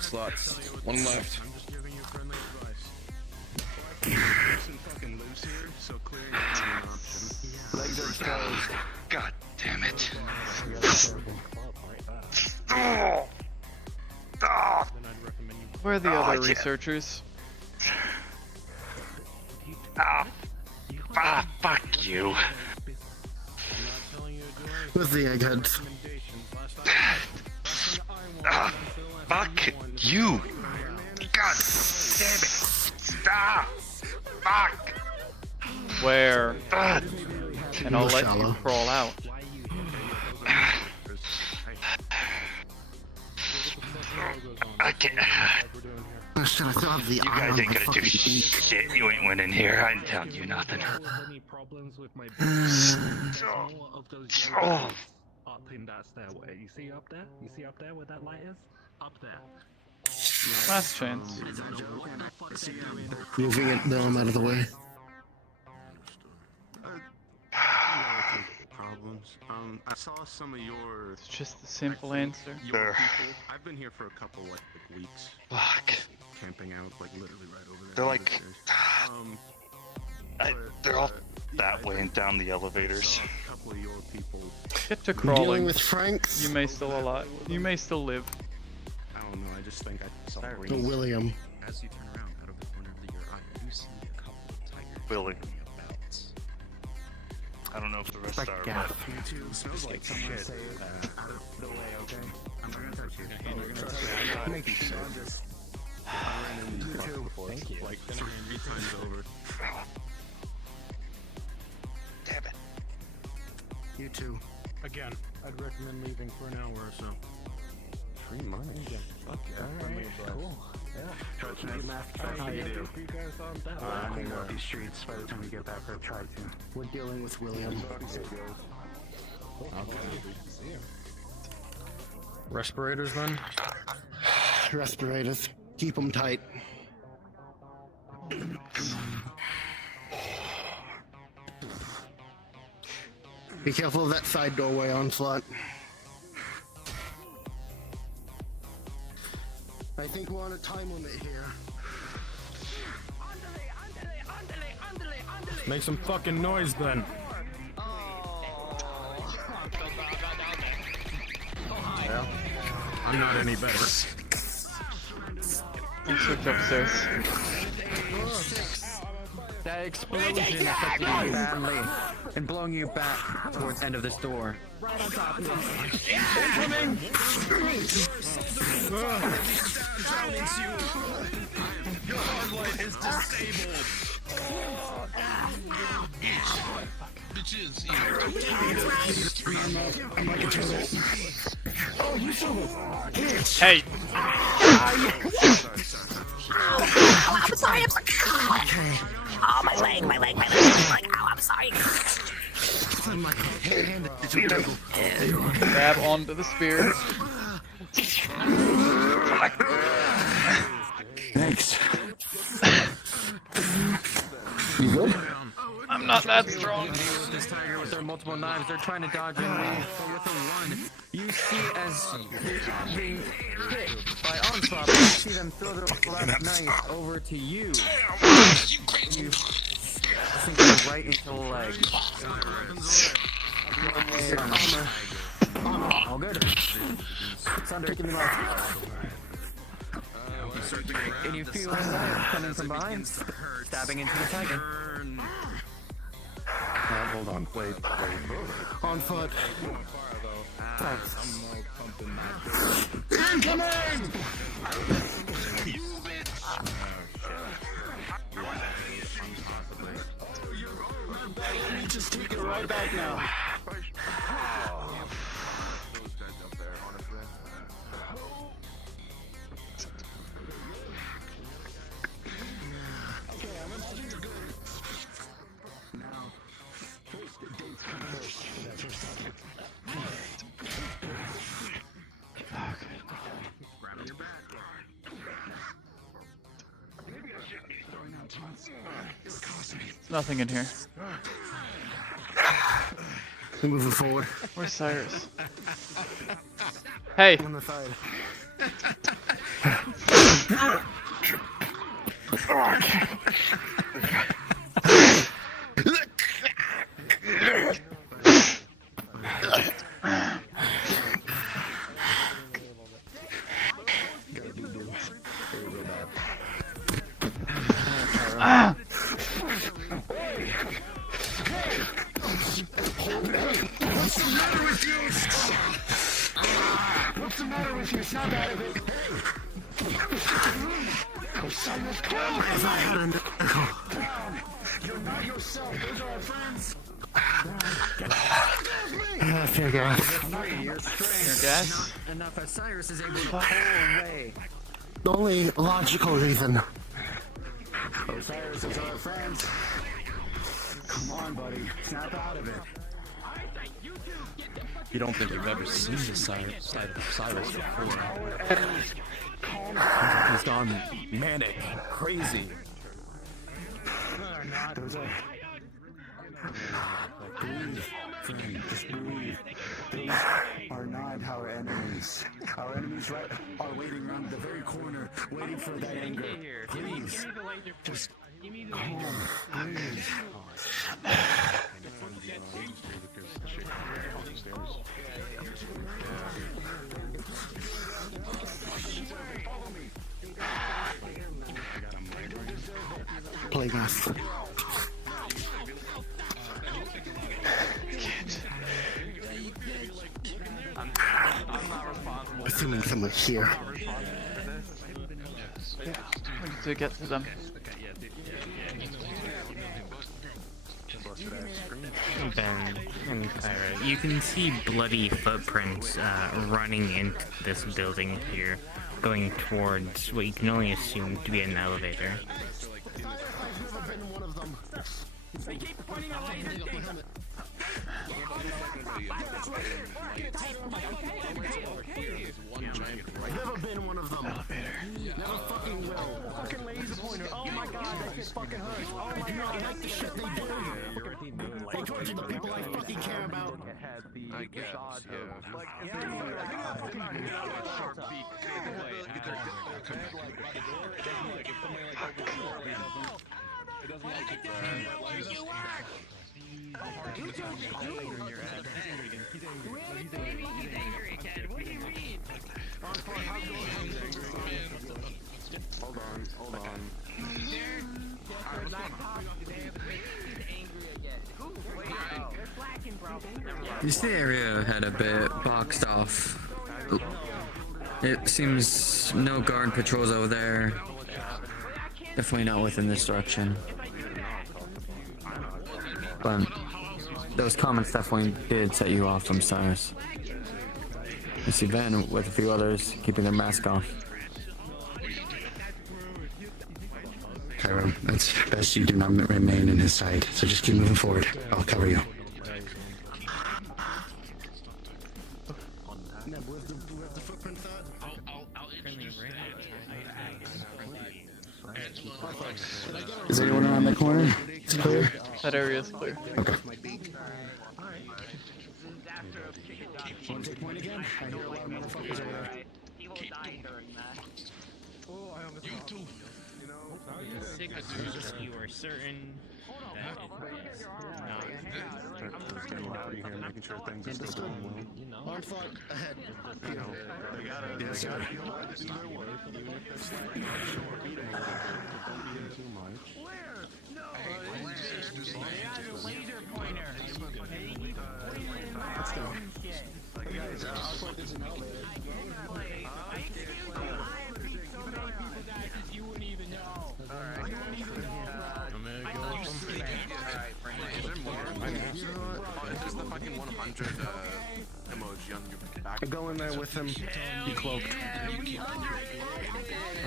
slots. One left. Legs are exposed. God damn it. Where are the other researchers? Fuck you. With the eggheads. Fuck you. God damn it. Fuck. Where? And I'll let you crawl out. I can't. You guys ain't gonna do shit. You ain't winning here. I ain't telling you nothing. Oh. Up in that stairway. You see up there? You see up there where that light is? Up there. Last chance. Moving it down out of the way. Problems. I saw some of your. It's just the simple answer. Your people. I've been here for a couple like weeks. Fuck. Camping out like literally right over there. They're like. They're all that way and down the elevators. A couple of your people. Get to crawling. Dealing with Franks. You may still alive. You may still live. I don't know. I just think I saw The William. As you turn around out of the corner of your eye, you see a couple of tigers. William. About. I don't know if the rest Like are. gas. It smells like shit. Out of the way, okay? I'm not gonna touch you. I'm making sense. I ran into these fucks before. Thank you. Like 3 times over. Damn it. You too. Again, I'd recommend leaving for an hour or so. 3 months. Fuck yeah. Alright, cool. Yeah. Trust me. How you do? You guys aren't that I'm gonna go up these streets by the time we get back, or try to. We're dealing with William. Respirators then? Respirators. Keep them tight. Be careful of that side doorway onslaught. I think we're on a time limit here. Make some fucking noise then. Well, I'm not any better. I'll switch upstairs. That explosion affected you badly and blowing you back towards the end of this door. Incoming! Your hard light is disabled. Bitches, I'm like a turtle. Oh, you bitch. Hey! I'm sorry. Okay. Oh, my leg. Oh, I'm sorry. Grab onto the spear. Thanks. You good? I'm not that strong. This tiger with their multiple knives, they're trying to dodge in. With the one, you see as being hit by onslaught, you see them throw their left knife over to you. You sink it right into the leg. All good. It's under. And you feel a knife coming from behind, stabbing into the tiger. Hold on, wait. On foot. Thanks. Incoming! You bitch! You just take it right back now. Grab your back. Maybe I should Nothing in here. We're moving forward. Where's Cyrus? Hey! On the side. What's the matter with you? What's the matter with you? Snap out of it. If I had a nickel. You're not yourself. Those are our friends. Tear gas. Your gas? Enough as Cyrus is able to pull away. The only logical reason. Osiris is our friends. Come on, buddy. Snap out of it. You don't think you've ever seen this side of Cyrus before. He's gone manic, crazy. Breathe. Just breathe. Those are not our enemies. Our enemies are waiting around the very corner, waiting for that anger. Please. Just calm. Breathe. Play gas. Assuming someone's here. To get to them. Ben and Cairo, you can see bloody footprints running into this building here, going towards what you can only assume to be an elevator. They keep pointing a laser beam. Never been one of them. Elevator. Never fucking will. Fucking laser pointer. Oh my god, that shit fucking hurts. Oh my god, I like the shit they do. They torture the people I fucking care about. I guess, Hold on. This area had a bit boxed off. It seems no guard patrols over there. Definitely not within this direction. But those comments definitely did set you off from Cyrus. You see Ben with a few others keeping their mask off. Cairo, it's best you do not remain in his sight, so just keep moving forward. I'll cover you. Is anyone around the corner? It's clear? That area is clear. Okay. Want to take point again? I hear a lot of motherfuckers over there. He will die during that. Oh, I almost You too. You are certain that it is not. Making sure things are still going well. On foot, ahead. They gotta do their work. Let's go. Hey guys, I'll put this in the elevator. Is there more? Is this the fucking 100 emoji on your back? Go in there with him. Be cloaked.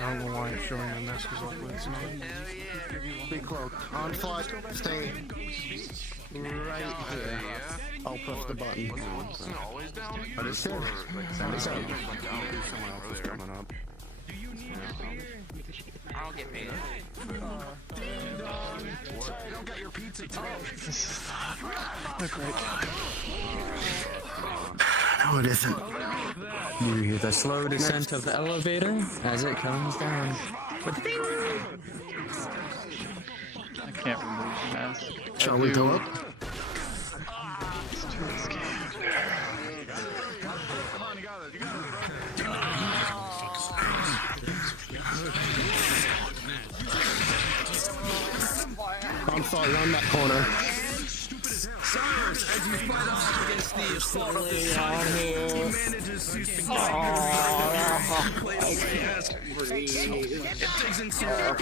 I don't know why it's showing the messages like this. Be cloaked. On foot, stay right here. I'll press the button. Wasn't it always down? But it's there. Someone else is coming up. I'll get paid. Don't get your pizza today. This is not a great time. No, it isn't. You hear the slow descent of the elevator as it comes down. I can't remove the mask. Shall we go up? It's too risky. I'm sorry, around that corner. Cyrus, as you fight up against the assault of the tiger, he manages to it digs into your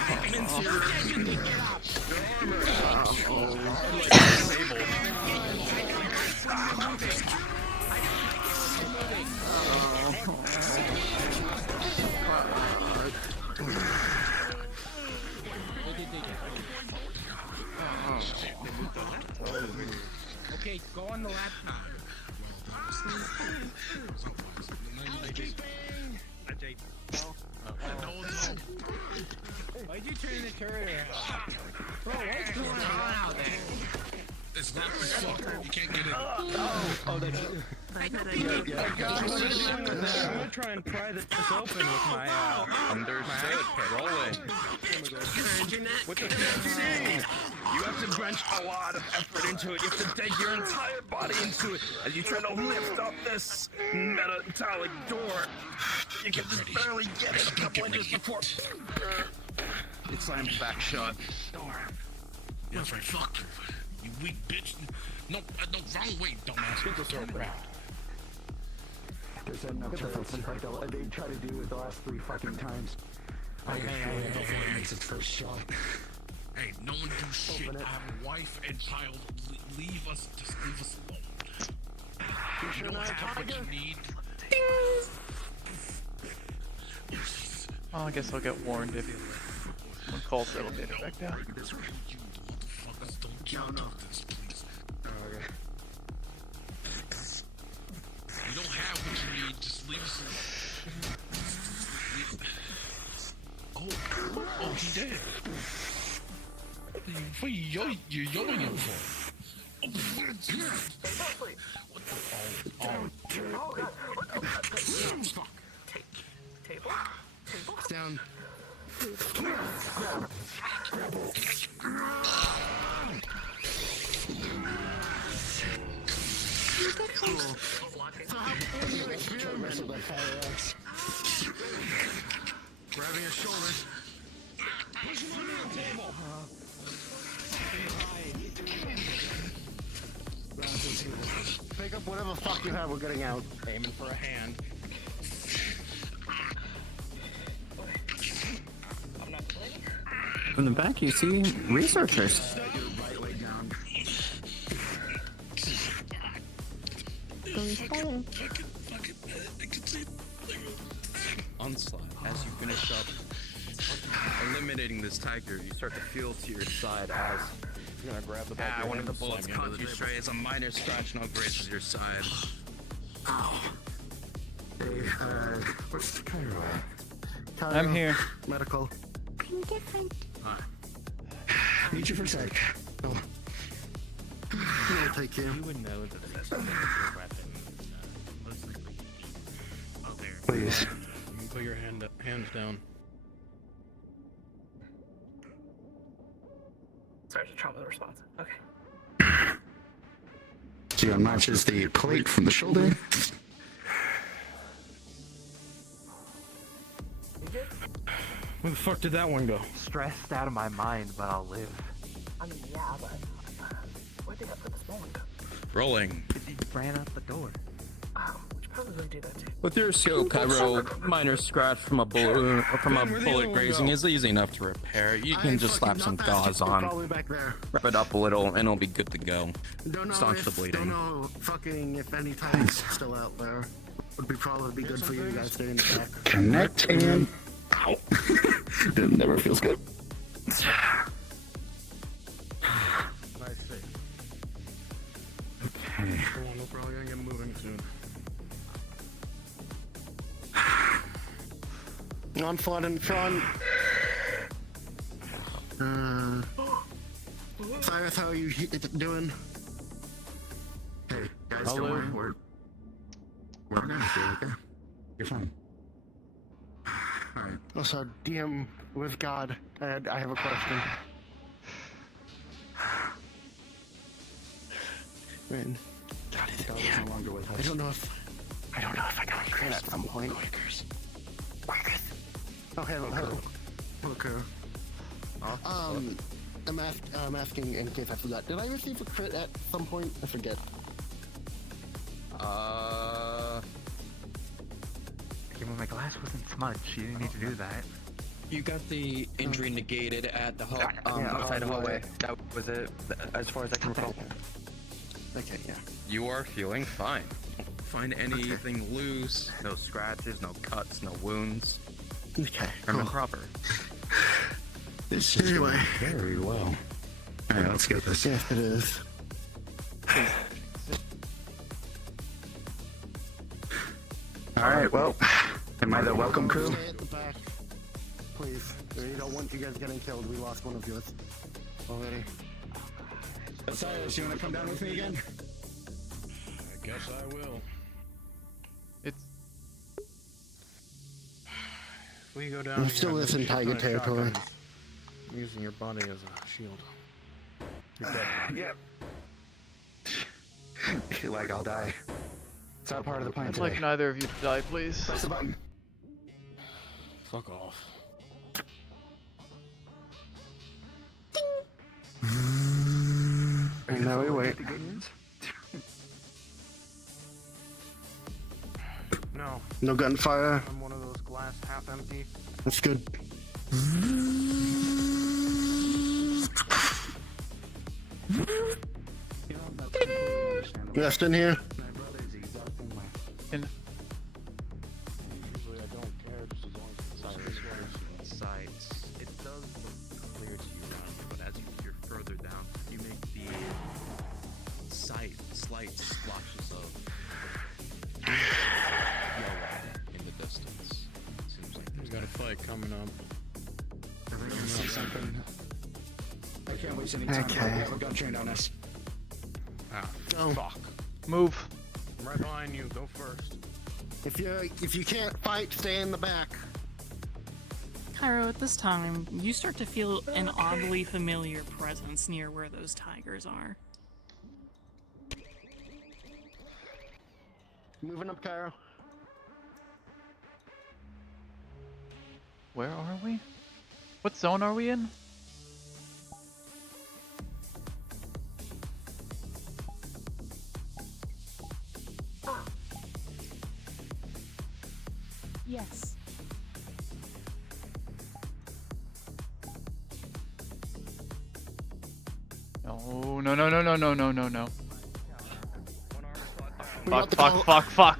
Okay, go on the laptop. Why'd you turn the turret around? Bro, what's going on out there? It's not the fucker. You can't get it. Oh, that's you. I'm gonna try and pry this open with my Understood. Rolling. With the PhD, you have to drench a lot of effort into it. You have to dig your entire body into it as you try to lift up this metallic door. You can just barely get it a couple inches before it slams back shut. Yeah, that's right. Fuck you. You weak bitch. No, wrong way, dumbass. Get this over out. There's enough turrets like they tried to do it the last 3 fucking times. Hopefully it makes its first shot. Hey, no one do shit. I have a wife and child. Leave us. Just leave us alone. You don't have what you need. Well, I guess I'll get warned if someone calls the elevator back down. No. Okay. You don't have what you need. Just leave us alone. Oh, he did. What are you yelling him for? What the? Table? Down. Grabbing his shoulder. Push him under the table. Pick up whatever fuck you have, we're getting out. Aiming for a hand. From the back, you see researchers. Onslaught. As you finish up eliminating this tiger, you start to feel to your side as You're gonna grab the back. one of the bullets cuts you straight. It's a minor scratch, no grazes your side. Ow. Hey, where's Cairo? I'm here. Medical. Hi. Need you for a sec. No. I'll take you. You would know that that's your weapon. Most likely. Oh, there. Please. You can put your hands down. Sorry, trauma response. Okay. So you unmatches the plate from the shoulder. Where the fuck did that one go? Stressed out of my mind, but I'll live. I mean, yeah, but where'd they put this moment? Rolling. He ran out the door. We should probably do that too. With your skill, Cairo, minor scratch from a bullet grazing is easy enough to repair. You can just slap some gauze on, Probably back there. wrap it up a little, and it'll be good to go. Don't know Staunch if, the bleeding. Don't know fucking if any time's still out there. Would be probably be good for you guys staying in the back. Connect and ow. That never feels good. Nice save. Okay. Come on, we're probably gonna get moving soon. Onslaught in front. Cyrus, how are you doing? Hey, guys, Hello. don't worry. We're gonna do okay. You're fine. Alright. Also, DM with God, I have a question. Man, God is no longer with us. I don't know if I got a crit at some point. Quakers. Okay, hello. Okay. I'm asking in case I forgot. Did I receive a crit at some point? I forget. Okay, well, my glass wasn't smudged. You didn't need to do that. You got the injury negated at the outside hallway. That was it, as far as I can recall. Okay, yeah. You are feeling fine. Find anything loose. No scratches, no cuts, no wounds. Okay. Herman proper. This is Anyway. going very well. Alright, let's get this. Yes, it is. Alright, well, am I the welcome crew? Stay at the back, please. We don't want you guys getting killed. We lost one of yours already. Cyrus, you wanna come down with me again? I guess I will. It's If we go down I'm here, still I in know Tiger shit ton of territory. shotguns. I'm using your body as a shield. You're dead. Yep. I feel like I'll die. It's not part of the plan I'd today. like neither of you to die, please. Press the button. Fuck off. And now we wait. No. No gunfire. I'm one of those glass half empty. That's good. Rest in here. In. Usually I don't care just as long as it's Sights. It does look clear to you around you, but as you peer further down, you make the slight splotches of yellow in the distance. Seems like We've got a fight coming up. I can't waste any time. Okay. We have a gun trained on us. Ah, Oh. fuck. Move. I'm right behind you. Go first. If you can't fight, stay in the back. Cairo, at this time, you start to feel an oddly familiar presence near where those tigers are. Moving up, Cairo. Where are we? What zone are we in? Yes. No. Fuck.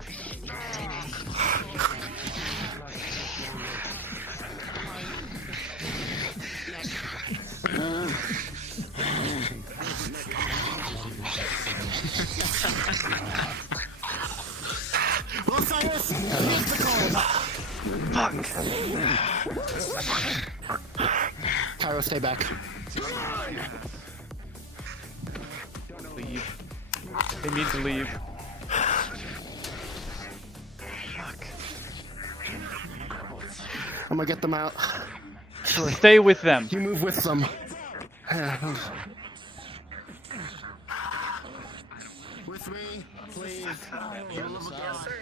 Well, Cyrus, here's the call. Fuck. Cairo, stay back. Leave. They need to leave. I'm gonna get them out. Actually, Stay with them. you move with them. With me, please. Yes, sir.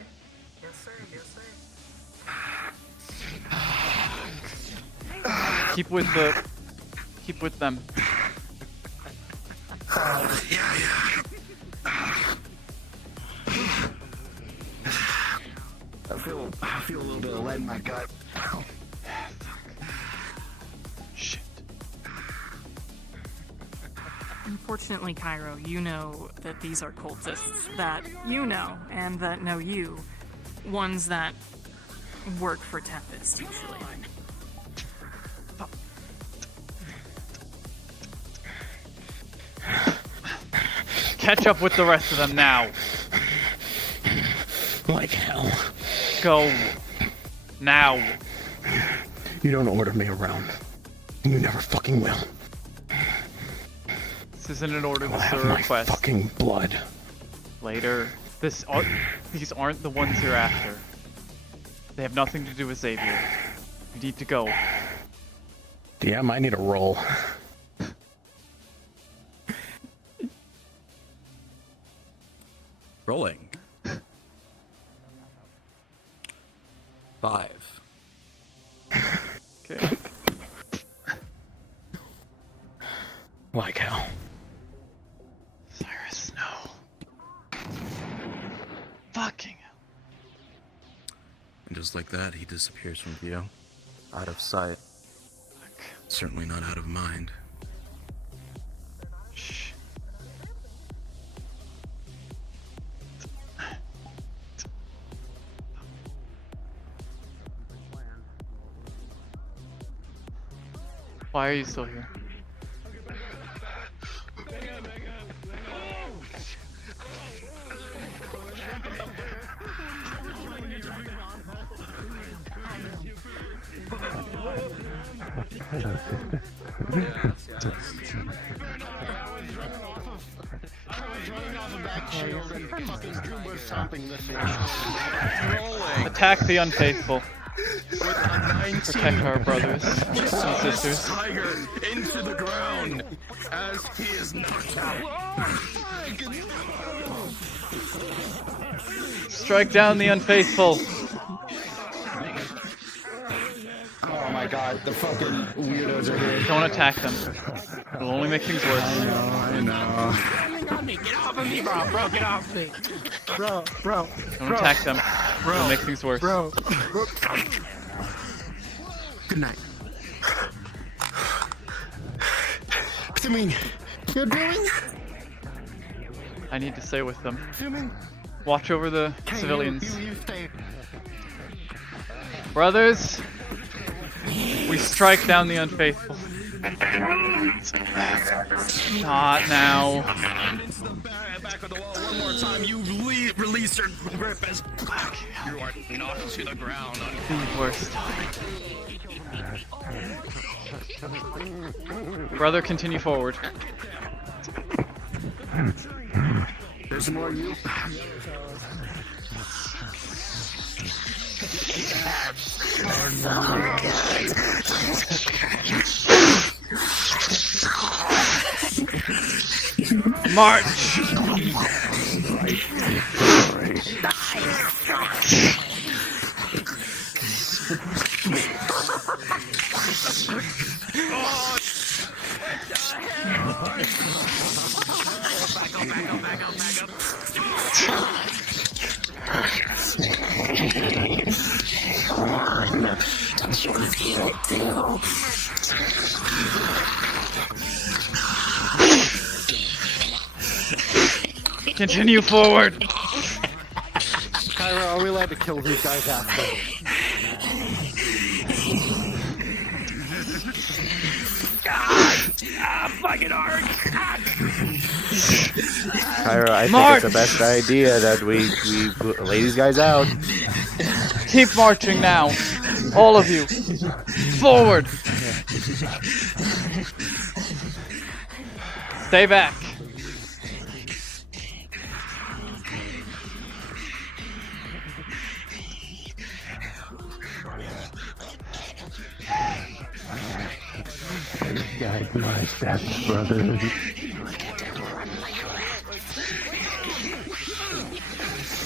Keep with them. I feel a little bit of lead in my gut. Shit. Unfortunately, Cairo, you know that these are cultists that you know and that know you. Ones that work for Tempest, usually. Catch up with the rest of them now. Like hell. Go. Now. You don't order me around. You never fucking will. This isn't an order, I'll this is have a my request. fucking blood. Later. These aren't the ones you're after. They have nothing to do with Xavier. You need to go. DM, I need a roll. Rolling. 5. Okay. Like hell. Cyrus, no. Fucking hell. And just like that, he disappears from view. Out of sight. Certainly not out of mind. Shh. Why are you still here? Attack the unfaithful. Protect our brothers and sisters. Tiger into the ground as he is knocked out. Strike down the unfaithful. Oh my god, the fucking weirdos are here. Don't attack them. It'll only make things worse. I know. Get off of me, bro. Bro, get off me. Bro. Don't attack them. It'll make things worse. Bro. Good night. What do you mean? You're doing? I need to stay with them. Assuming. Watch over the Okay, civilians. You stay. Brothers, we strike down the unfaithful. Not now. Back of the wall one more time. You release your grip as you are knocked to the ground. The worst. Brother, continue forward. There's more you. March! Continue forward. Cairo, are we allowed to kill these guys after? Fucking hard. Cairo, I think it's the best idea that we lay these guys out. Keep marching now. All of you. Forward. Stay back. Guide my steps, brothers.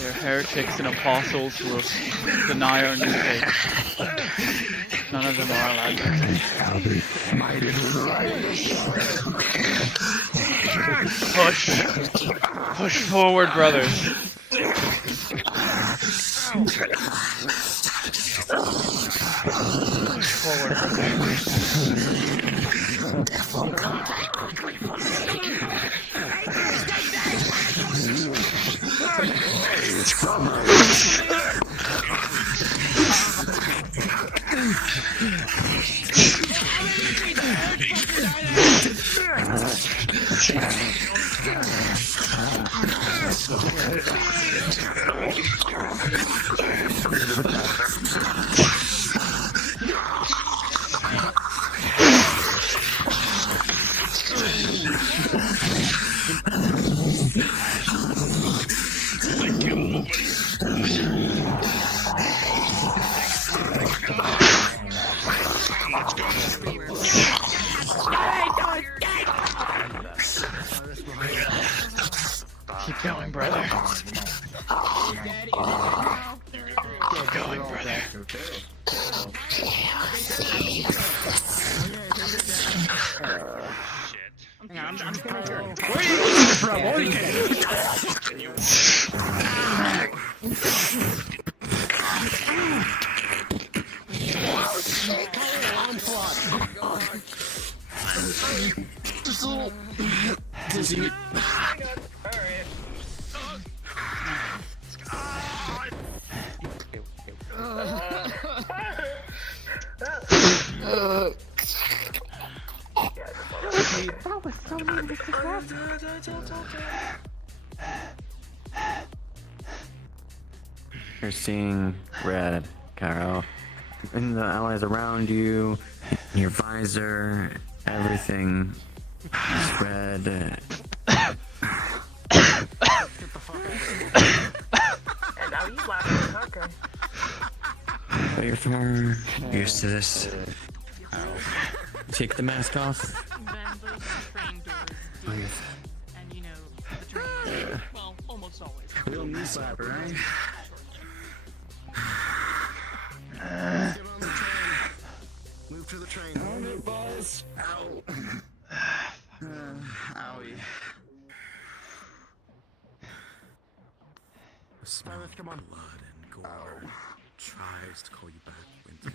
They're heretics and apostles who will deny our new faith. None of them are allowed to. Push forward, brothers. Forward. I'm going, brother. I'm gonna turn. Where are you going from? Where are you Just a little dizzy. That was so mean to You're seeing red, Cairo. And the allies around you, your visor, everything is red. And now you laughing, okay. But you're far used to this. Take the mask off. Then those train doors, and you know, the train, well, almost always. Real knee slapper, right? Get on the train. Move to the train. On it, boys. Ow. Owie. The smell of blood and gore tries to call you back into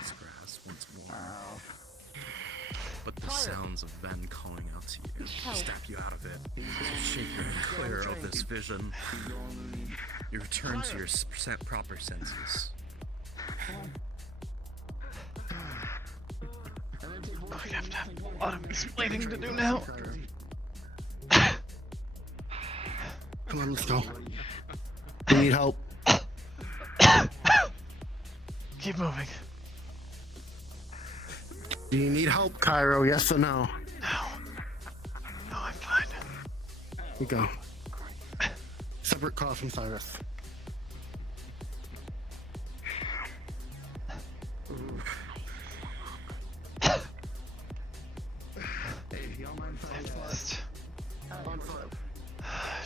this grass once more. But the sounds of Ben calling out to you snap you out of it. Shake you clear of this vision. You return to your proper senses. I have to have a lot of explaining to do now. Come on, let's go. We need help. Keep moving. Do you need help, Cairo? Yes or no? No, I'm fine. Here we go. Separate call from Cyrus.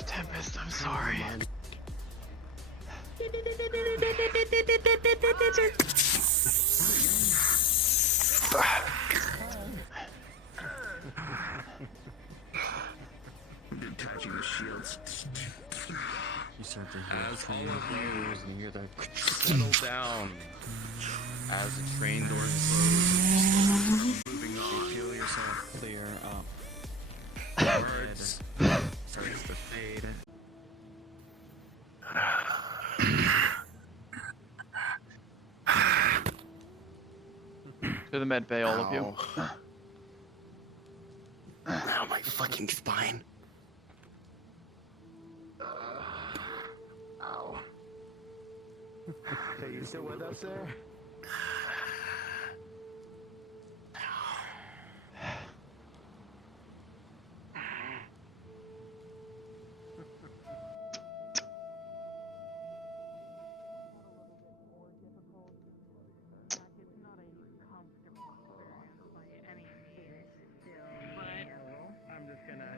Tempest, I'm sorry. Detaching the shields. You start to hear as all of you and you hear the settle down as the train doors close. Moving on. You feel yourself clear up. Words starts to fade. To the med bay, all of you. Ow, my fucking spine. Ow. Are you still with us there?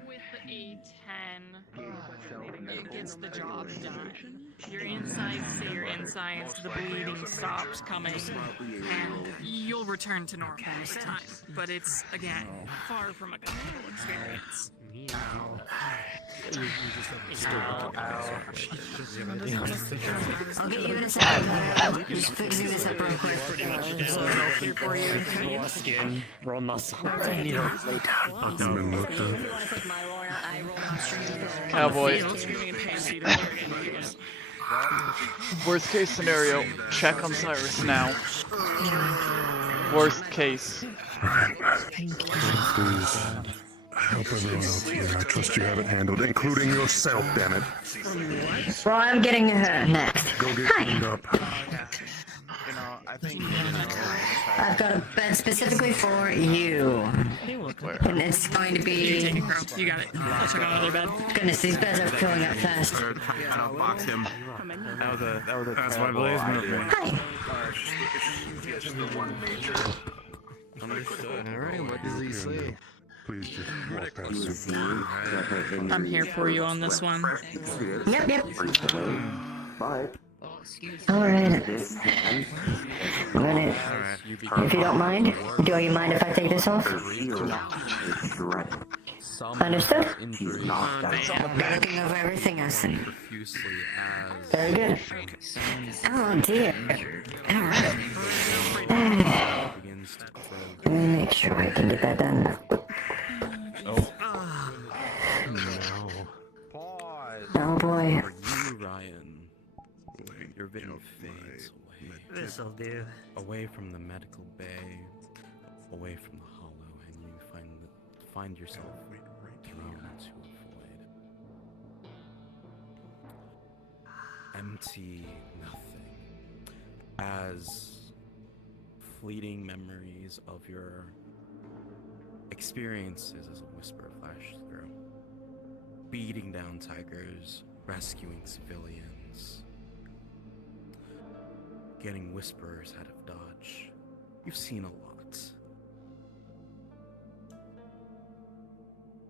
With a 10, it gets the job done. Your insides say your insides, the bleeding stops coming, and you'll return to normal with time. But it's, again, far from a comfortable experience. I'll get you in a second. Just fixing this up real quick. Here for you. Skin, raw muscle. Cowboy. Worst case scenario, check on Cyrus now. Worst case. Please help everyone else here. I trust you have it handled, including yourself, damn it. Well, I'm getting next. Go get cleaned up. I've got a bed specifically for you. And it's going to be... You got it. I'll check out another bed. Goodness, these beds are filling up fast. Outbox him. That's my blaze movement. Hi. Alright, what does he say? Please just walk past him. I'm here for you on this one. Yep. Bye. Alright. If you don't mind, do you mind if I take this off? Understood? Looking over everything I see. Very good. Oh dear. Alright. Let me make sure I can get that done. Oh boy. For you, Ryan, your vision fades away. This'll do. Away from the medical bay, away from the hollow, and you find yourself thrown into a void. Empty nothing. As fleeting memories of your experiences as a whisper flashes through. Beating down tigers, rescuing civilians, getting whisperers out of dodge. You've seen a lot.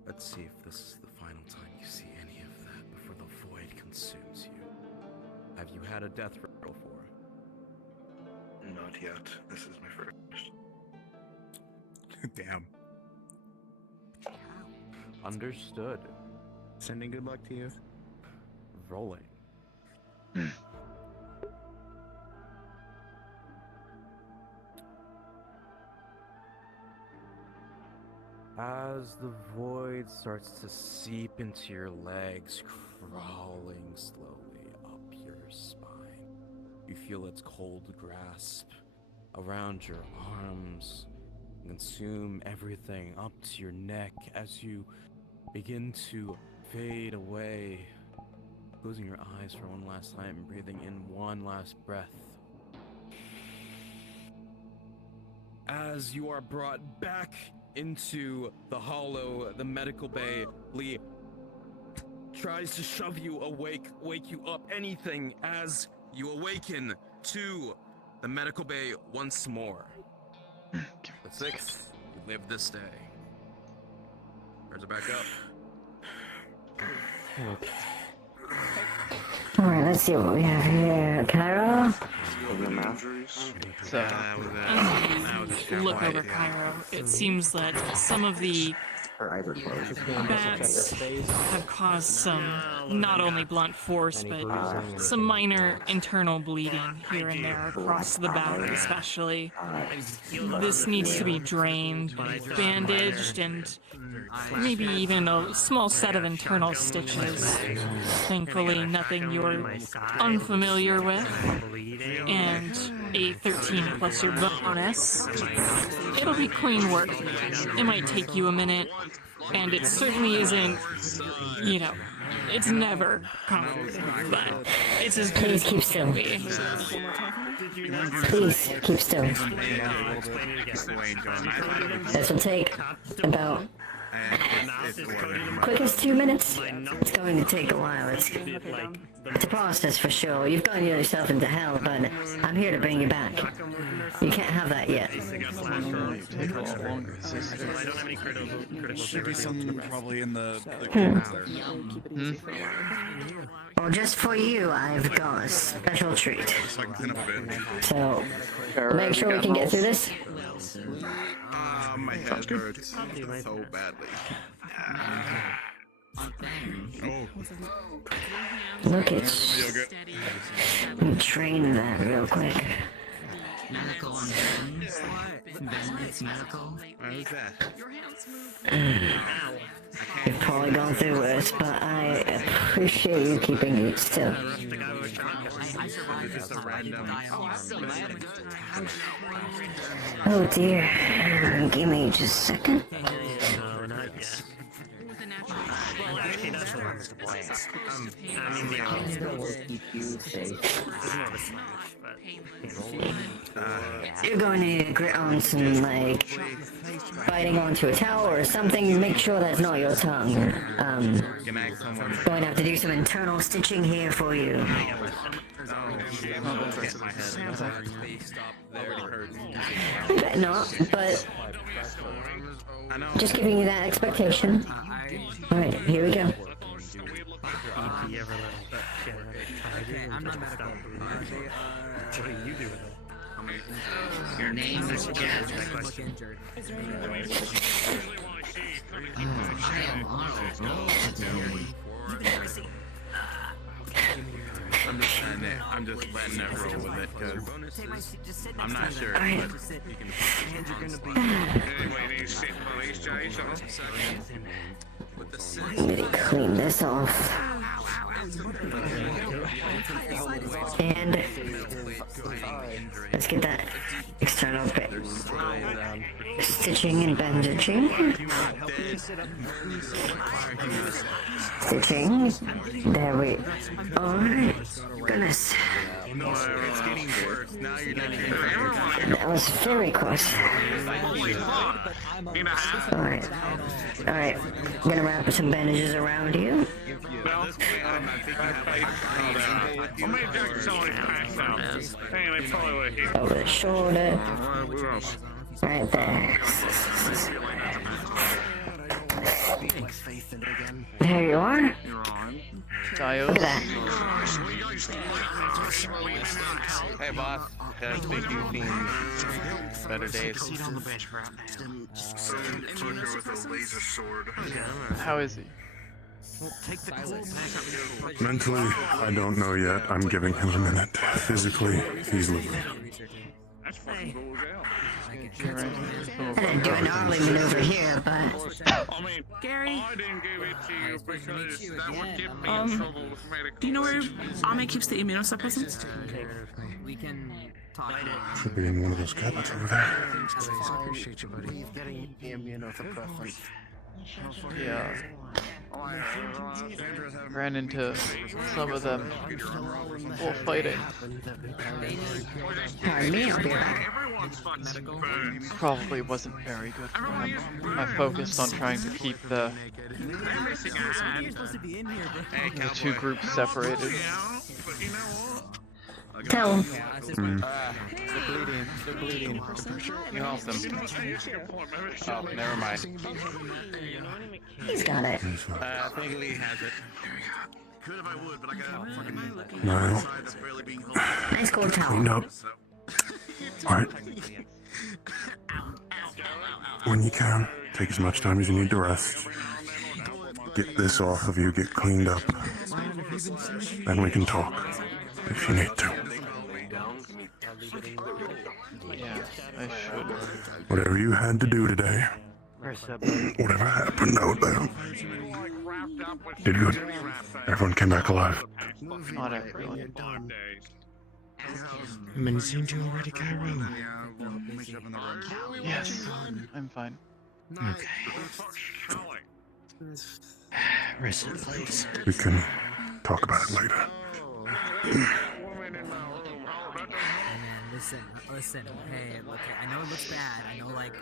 Let's see if this is the final time you see any of that before the void consumes you. Have you had a death roll before? Not yet. This is my first. Damn. Understood. Sending good luck to you. Rolling. As the void starts to seep into your legs, crawling slowly up your spine, you feel its cold grasp around your arms, consume everything up to your neck as you begin to fade away, closing your eyes for one last time and breathing in one last breath. As you are brought back into the hollow, the medical bay, Lee tries to shove you awake, wake you up, anything, as you awaken to the medical bay once more. The 6th, you live this day. Turns it back up. Alright, let's see what we have here. Cairo? So, look over Cairo. It seems that some of the bats have caused some not only blunt force, but some minor internal bleeding here and there across the back especially. This needs to be drained, bandaged, and maybe even a small set of internal stitches. Thankfully, nothing you're unfamiliar with. And a 13 plus your bonus. It'll be clean work. It might take you a minute, and it certainly isn't, you know, it's never comfortable, but it's as good as it can be. Please, keep still. This will take about quickest 2 minutes. It's going to take a while. It's a process for sure. You've gotten yourself into hell, but I'm here to bring you back. You can't have that yet. Should be some probably in the Well, just for you, I've got a special treat. So, make sure we can get through this. My head hurts so badly. Look, it's... Let me train that real quick. Medical on Ben's medical. Who's that? You've probably gone through worse, but I appreciate you keeping it still. Oh dear. Give me just a second. You're going to grit on some, like, biting onto a towel or something. Make sure that's not your tongue. Going to have to do some internal stitching here for you. I bet not, but just giving you that expectation. Alright, here we go. Okay, I'm not medical. What do you do with it? Your name is Jasmine. Look injured. I am Arnold. You can never see. I'm just letting it roll with it because I'm not sure. But you can. Anyway, these sit police J's on. Let me clean this off. And let's get that external bit. Stitching and bandaging. Stitching. There we are. Goodness. It's getting worse. Now you're not. That was very close. Alright. Alright. I'm gonna wrap some bandages around you. Over the shoulder. Right there. There you are. Look at that. Hey, boss. I think you've seen better days. How is he? Mentally, I don't know yet. I'm giving him a minute. Physically, he's living. I didn't do an gnarly maneuver here, but... Gary? I didn't give it to you because that would get me in trouble with medical. Do you know where Ame keeps the immunosuppressants? We can talk. Should be in one of those cabinets over there. Appreciate you, buddy. He's getting the immunosuppressant. Yeah. Ran into some of them while fighting. Pardon me, I'll be back. Probably wasn't very good for him. I focused on trying to keep the two groups separated. Tell him. They're bleeding. You help them. Oh, never mind. He's got it. I think Lee has it. Could if I would, but I got fucking Niall. Nice cold towel. Clean up. Alright. When you can, take as much time as you need to rest. Get this off of you, get cleaned up. Then we can talk, if you need to. Yeah, I should. Whatever you had to do today, whatever happened out there, did good. Everyone came back alive. Not everyone. I'm in Zinju already, Cairo. Yes, I'm fine. Okay. Rest in place. We can talk about it later. Listen, hey, look, I know it looks bad, I know, like,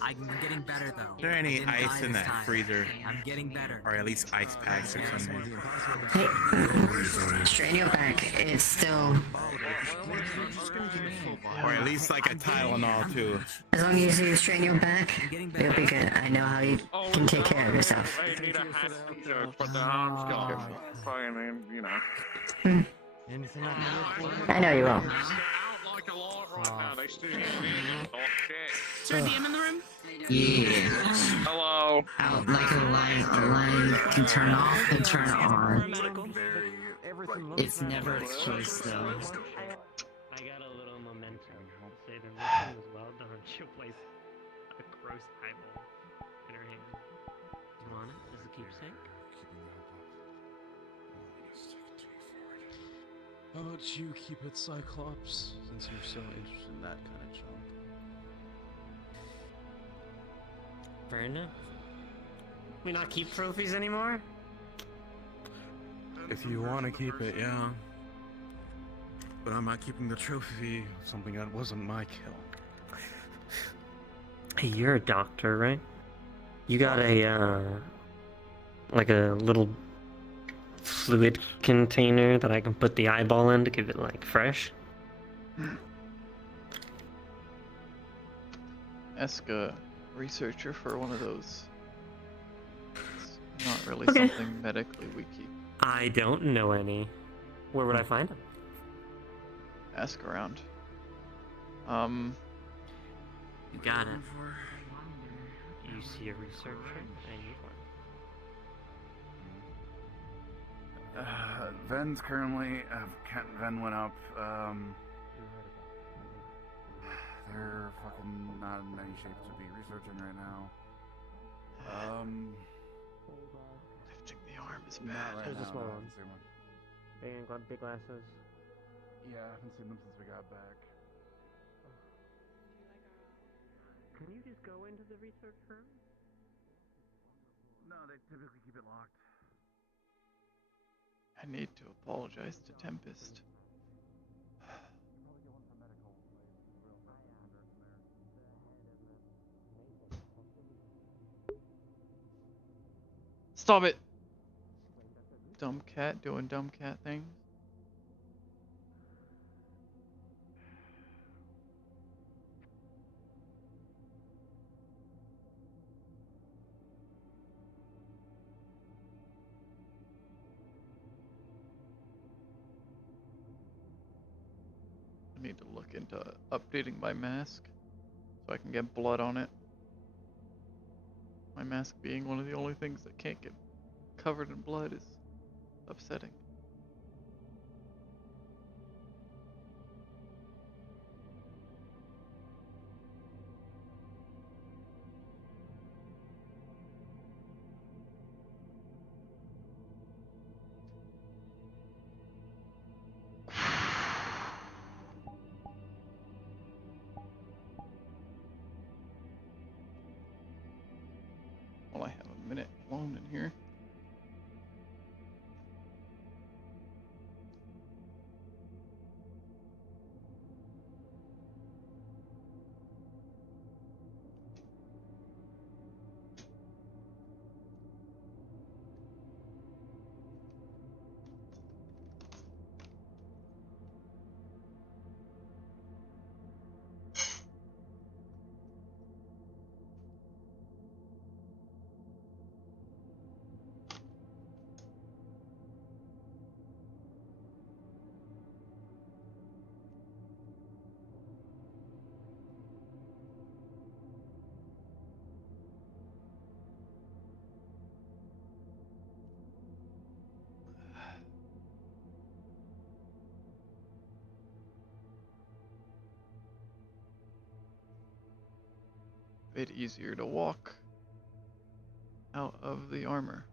I'm getting better, though. Is there any Didn't die ice in this that time. freezer? I'm getting better. Or at least ice packs or something. Hey, strain your back. It's still... Or at least like a Tylenol too. As long as you strain your back, you'll be good. I know how you can take care of yourself. I need a hat joke, but the arm's gone. Fine, you know. Hmm. I know you will. Out like a lot right now. They still oh shit. Is there a DM in the room? Yeah. Hello. Out like a light can turn off and turn on. It's never a choice, though. I got a little momentum. I'll say the mission was well done. She'll place a gross eyeball in her hand. Do you want it as a keepsake? How about you keep it, Cyclops, since you're so interested in that kind of junk? Fair enough. We not keep trophies anymore? If you want to keep it, yeah. But I'm not keeping the trophy of something that wasn't my kill. Hey, you're a doctor, right? You got a, like a little fluid container that I can put the eyeball in to keep it, like, fresh? Ask a researcher for one of those. It's not really Okay. something medically we keep. I don't know any. Where would I find him? Ask around. You got it. You see a researcher? I need one. Ven's currently. Ven went up. They're fucking not in any shape to be researching right now. Lifting the arm is Not bad. right There's a now, small no, one. same one. Big glasses. Yeah, I haven't seen them since we got back. Can you just go into the research room? No, they typically keep it locked. I need to apologize to Tempest. Stop it! Dumb cat doing dumb cat things. I need to look into updating my mask so I can get blood on it. My mask being one of the only things that can't get covered in blood is upsetting. Well, I have a minute alone in here. Bit easier to walk out of the armor.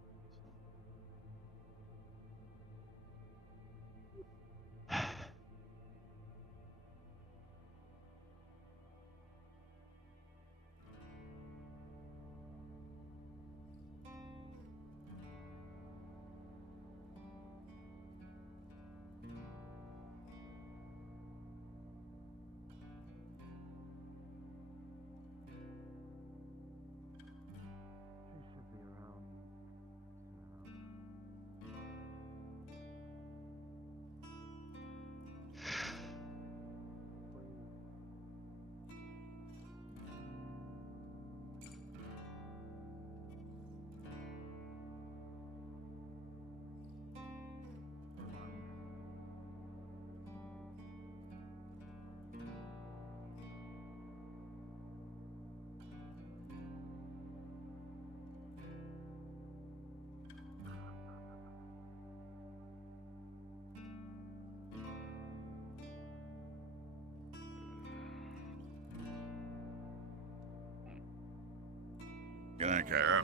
Good night, Cairo.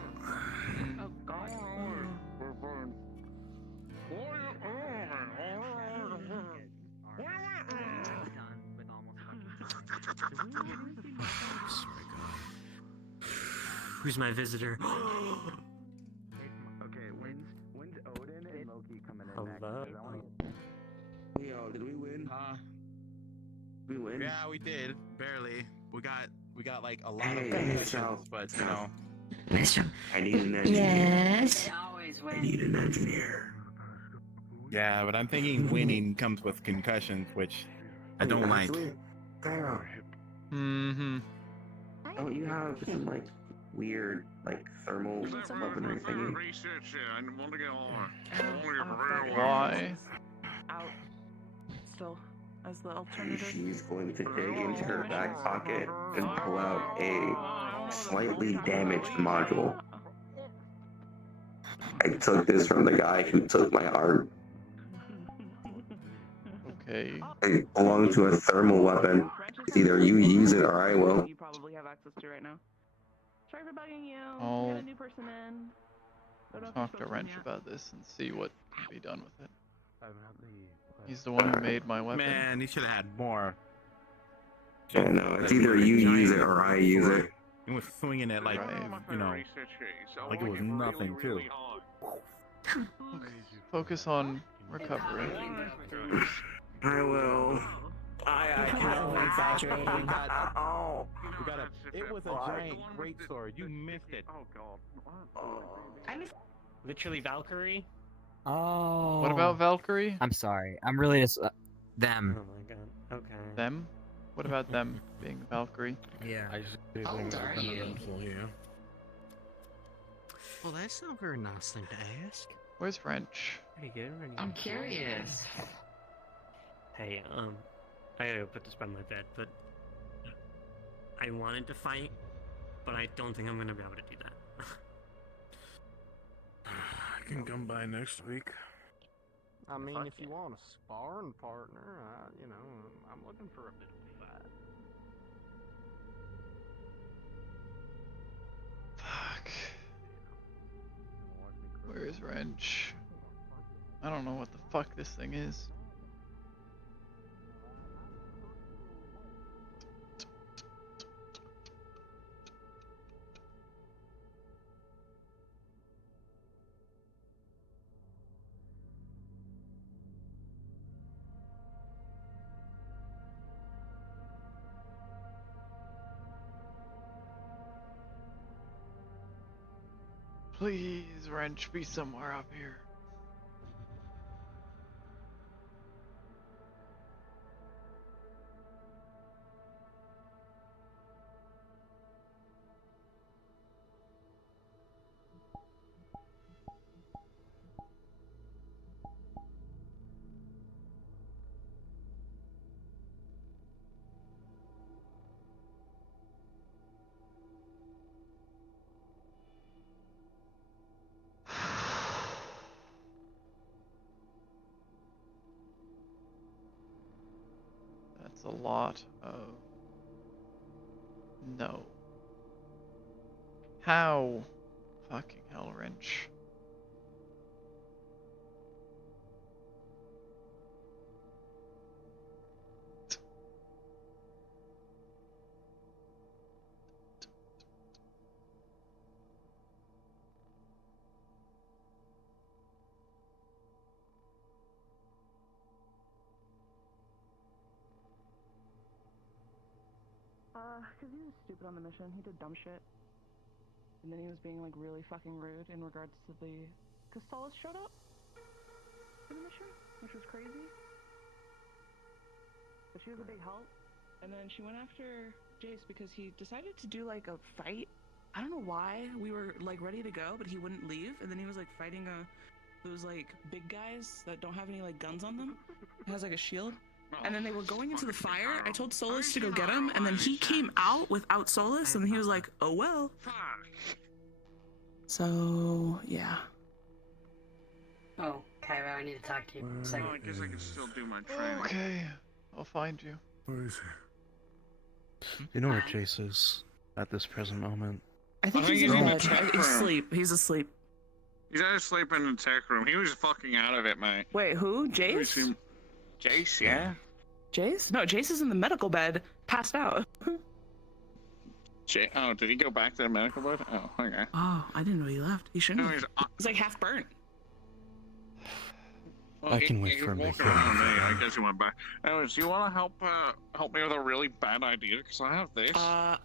Oh God. Who's my visitor? Okay, when's Odin and Loki coming in next? Hello? 'Cause I wanna Yo, did we win? Huh? We win? Yeah, we did. Barely. We got like a lot Hey, of concussions, but you know. I need an engineer. Yes. I need an engineer. Yeah, but I'm thinking winning comes with concussions, which I don't like. Cairo, Mm-hmm. don't you have some like weird like thermal weaponry thingy? Research here. I want to get on. Why? out still as the alternative. She's going to dig into her back pocket and pull out a slightly damaged module. I took this from the guy who took my art. Okay. It belonged to a thermal weapon. Either you use it or I will. You probably have access to right now. Sorry for bugging you. I'll We got a new person in. Don't know if you're talk to supposed Wrench yet. about this and see what can be done with it. He's the one who made my weapon. Man, you should have had more. Yeah, no, it's either you use it or I use it. And was swinging it like, you know, like it was nothing too. Focus on recovery. I will. Exaggerating. We got a. It was a giant great sword. You missed it. Oh god. Literally Valkyrie? Oh. What about Valkyrie? I'm sorry. I'm really just them. Oh my god. Okay. Them? What about them being Valkyrie? Yeah. I just How old are you? Well, that's not a very nice thing to ask. Where's Wrench? Pretty good. I'm curious. Hey, I gotta put this by my bed, but I wanted to fight, but I don't think I'm gonna be able to do that. I can come by next week. I mean, if you want a sparring partner, you know, I'm looking for a bit of a fight. Fuck. Where is Wrench? I don't know what the fuck this thing is. Please, Wrench, be somewhere up here. That's a lot of... No. How? Fucking hell, Wrench. Cause he was stupid on the mission. He did dumb shit. And then he was being like really fucking rude in regards to the... Cause Solace showed up for the mission, which was crazy. But she was a big help. And then she went after Jace because he decided to do like a fight. I don't know why. We were like ready to go, but he wouldn't leave. And then he was like fighting those like big guys that don't have any like guns on them. It has like a shield. And then they were going into the fire. I told Solus to go get him, and then he came out without Solus, and he was like, oh well. So, yeah. Oh, Cairo, I need to talk to you. I guess I can still do my training. Okay, I'll find you. Where is he? You know where Chase is at this present moment? I think he's in bed. He's asleep. He's asleep. He's either sleeping in the tech room. He was fucking out of it, mate. Wait, who? Jace? Jace, yeah. Jace? No, Jace is in the medical bed, passed out. Oh, did he go back to the medical bed? Oh, okay. Oh, I didn't know he left. He shouldn't have. He's like half burnt. Well, I can wait for him to walking around me. I guess he went back. Anyways, do you want to help me with a really bad idea? Because I have this. I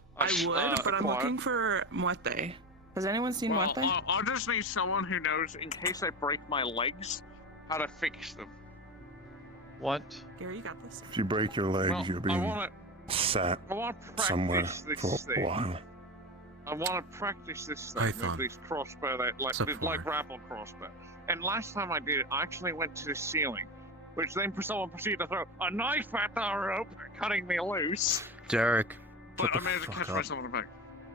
would, but I'm looking for Muerte. Has anyone seen Muerte? I just need someone who knows, in case I break my legs, how to fix them. What? Gary, you got this. If you break your legs, you'll be sat somewhere for a while. I want to practice this thing with this crossbow, that like grapple crossbow. And last time I did it, I actually went to the ceiling, which then someone proceeded to throw a knife at the rope, cutting me loose. Derek, But I shut the managed to fuck catch up. myself in the back.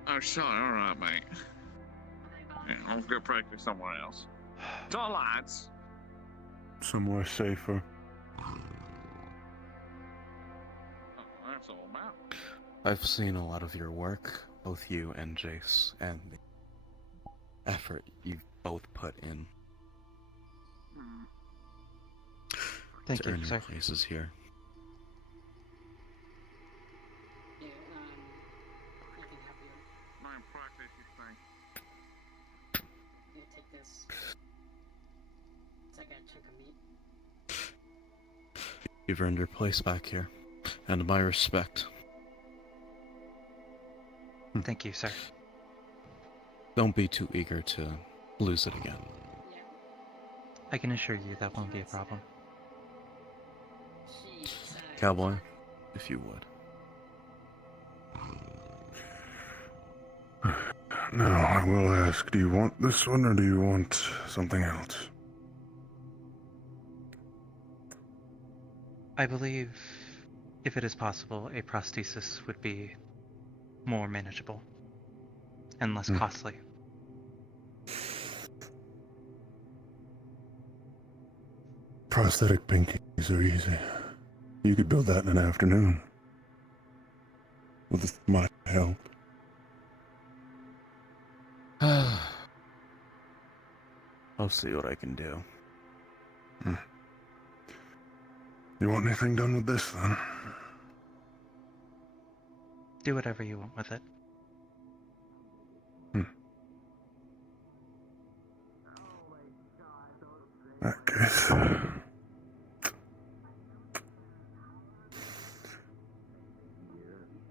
Oh, shit, alright, mate. Yeah, I'll go practice somewhere else. So, lads. Somewhere safer. Oh, that's all about. I've seen a lot of your work, both you and Jace, and the effort you've both put in Thank to you, earn your sir. places here. My practice, you think? Take this. It's like a chunk of meat. You've earned your place back here, and my respect. Thank you, sir. Don't be too eager to lose it again. I can assure you that won't be a problem. Cowboy, if you would. Now, I will ask, do you want this one or do you want something else? I believe, if it is possible, a prosthesis would be more manageable and less costly. Prosthetic pinkies are easy. You could build that in an afternoon. With my help. I'll see what I can do. You want anything done with this, then? Do whatever you want with it. In that case...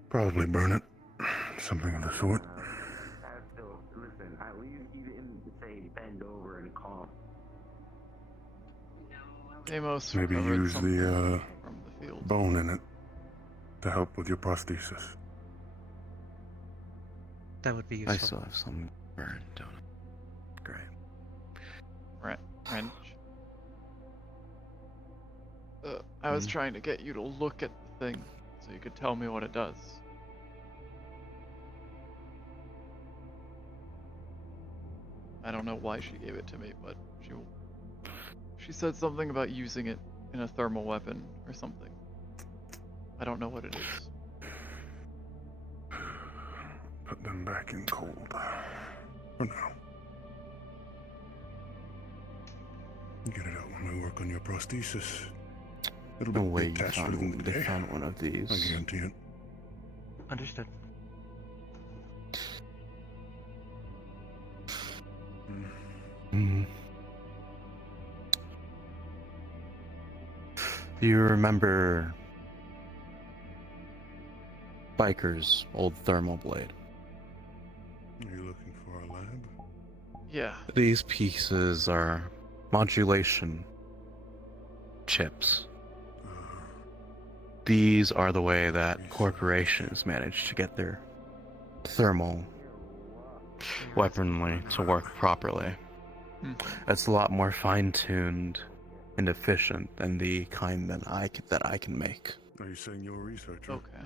Probably burn it. Something of the sort. Listen, at least you didn't say bend over and calm. Amos Maybe recovered use something the from the field. bone in it to help with your prosthesis. That would be I useful. still have some burned, don't I? Great. Wrench. I was trying to get you to look at the thing so you could tell me what it does. I don't know why she gave it to me, but she said something about using it in a thermal weapon or something. I don't know what it is. Put them back in cold. For now. Get it out when we work on your prosthesis. It'll No be way attached to the they day. found one of these. I guarantee it. Understood. Do you remember Biker's old thermal blade? Are you looking for a lab? Yeah. These pieces are modulation chips. These are the way that corporations manage to get their thermal weaponry to work properly. It's a lot more fine-tuned and efficient than the kind that I can make. Are you saying you're a researcher? Okay.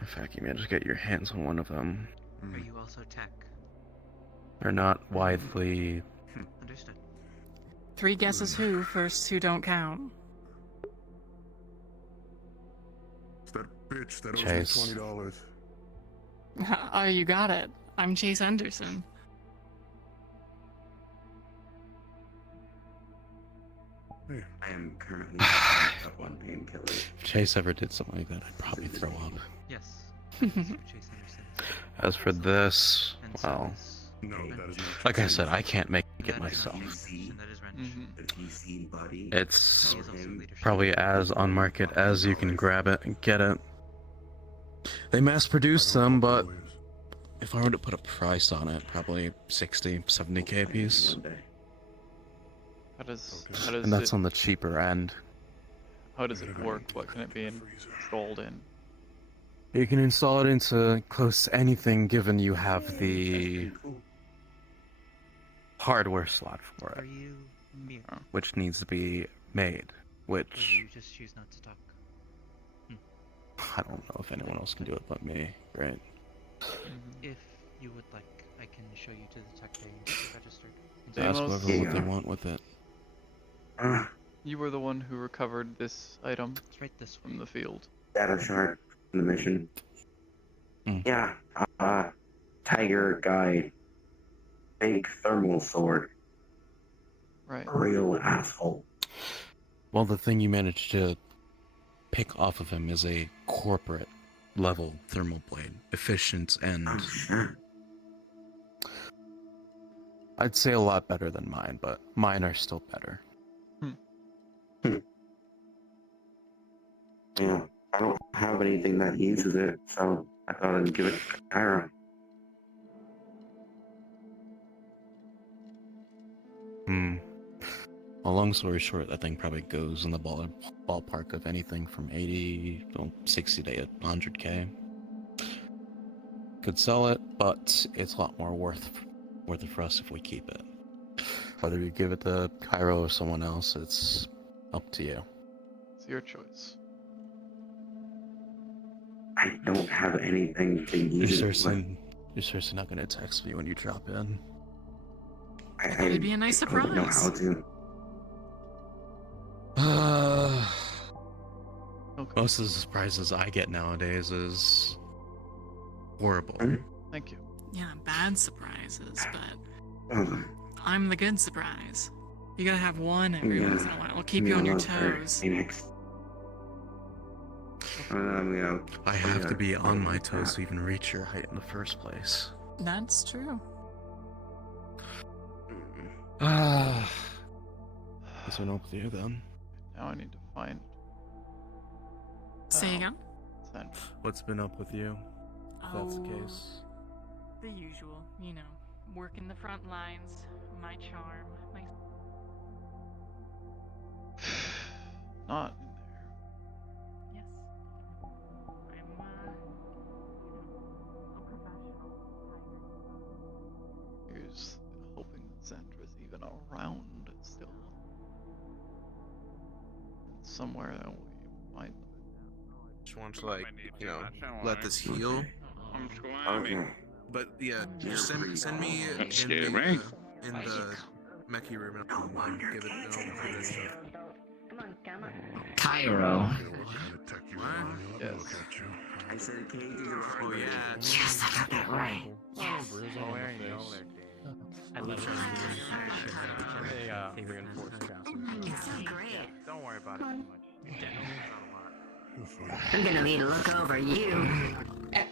In fact, you managed to get your hands on one of them. Are you also tech? They're not widely... Understood. 3 guesses who, first who don't count. It's that bitch that owes Chase. me $20. Oh, you got it. I'm Chase Anderson. I am currently up on painkillers. If Chase ever did something like that, I'd probably throw up. Yes. Chase Anderson. As for this, well... No, that is not Like I said, I can't make it myself. And that is wrench. It's probably as on market as you can grab it and get it. They mass produce them, but if I were to put a price on it, probably 60, 70k a piece. How does And that's it, on the cheaper end. how does it work? What can it be installed in? You can install it into close to anything given you have the hardware slot for it, Are you mute? which needs to be made. Or Which you just choose not to talk? I don't know if anyone else can do it but me. Right? If you would like, I can show you to the tech bay registered. Ask Deimos, whoever what they want with it. you were the one who recovered this item It's right this from the field. Data shard from the mission. Yeah, tiger guide. Big thermal sword. Right. Real asshole. Well, the thing you managed to pick off of him is a corporate level thermal blade, efficient and I'd say a lot better than mine, but mine are still better. Yeah, I don't have anything that uses it, so I thought I'd give it to Cairo. Well, long story short, that thing probably goes in the ballpark of anything from 80, 60 to 100k. Could sell it, but it's a lot more worth it for us if we keep it. Whether you give it to Cairo or someone else, it's up to you. It's your choice. I don't have anything to use it with. You're seriously not gonna text me when you drop in? It'd be a nice surprise. I don't know how to. Most of the surprises I get nowadays is horrible. Thank you. Yeah, bad surprises, but I'm the good surprise. You gotta have one every once in a while. It'll keep you on your toes. I have to be on my toes to even reach your height in the first place. That's true. What's been up with you then? Now I need to find. Say again? What's been up with you? If that's the case. The usual, you know, working the front lines, my charm, my... Not Yes. I'm, a professional. Here's hoping Zandra's even around still. Somewhere that we might. Just want to let this heal. Okay. But yeah, just send me in the Mechie room and I'll give it. Cairo. Yes. I said cages Oh yeah. Yes, I got that right. I love They reinforced It's so great. Don't worry about it too much. I'm gonna need to look over you.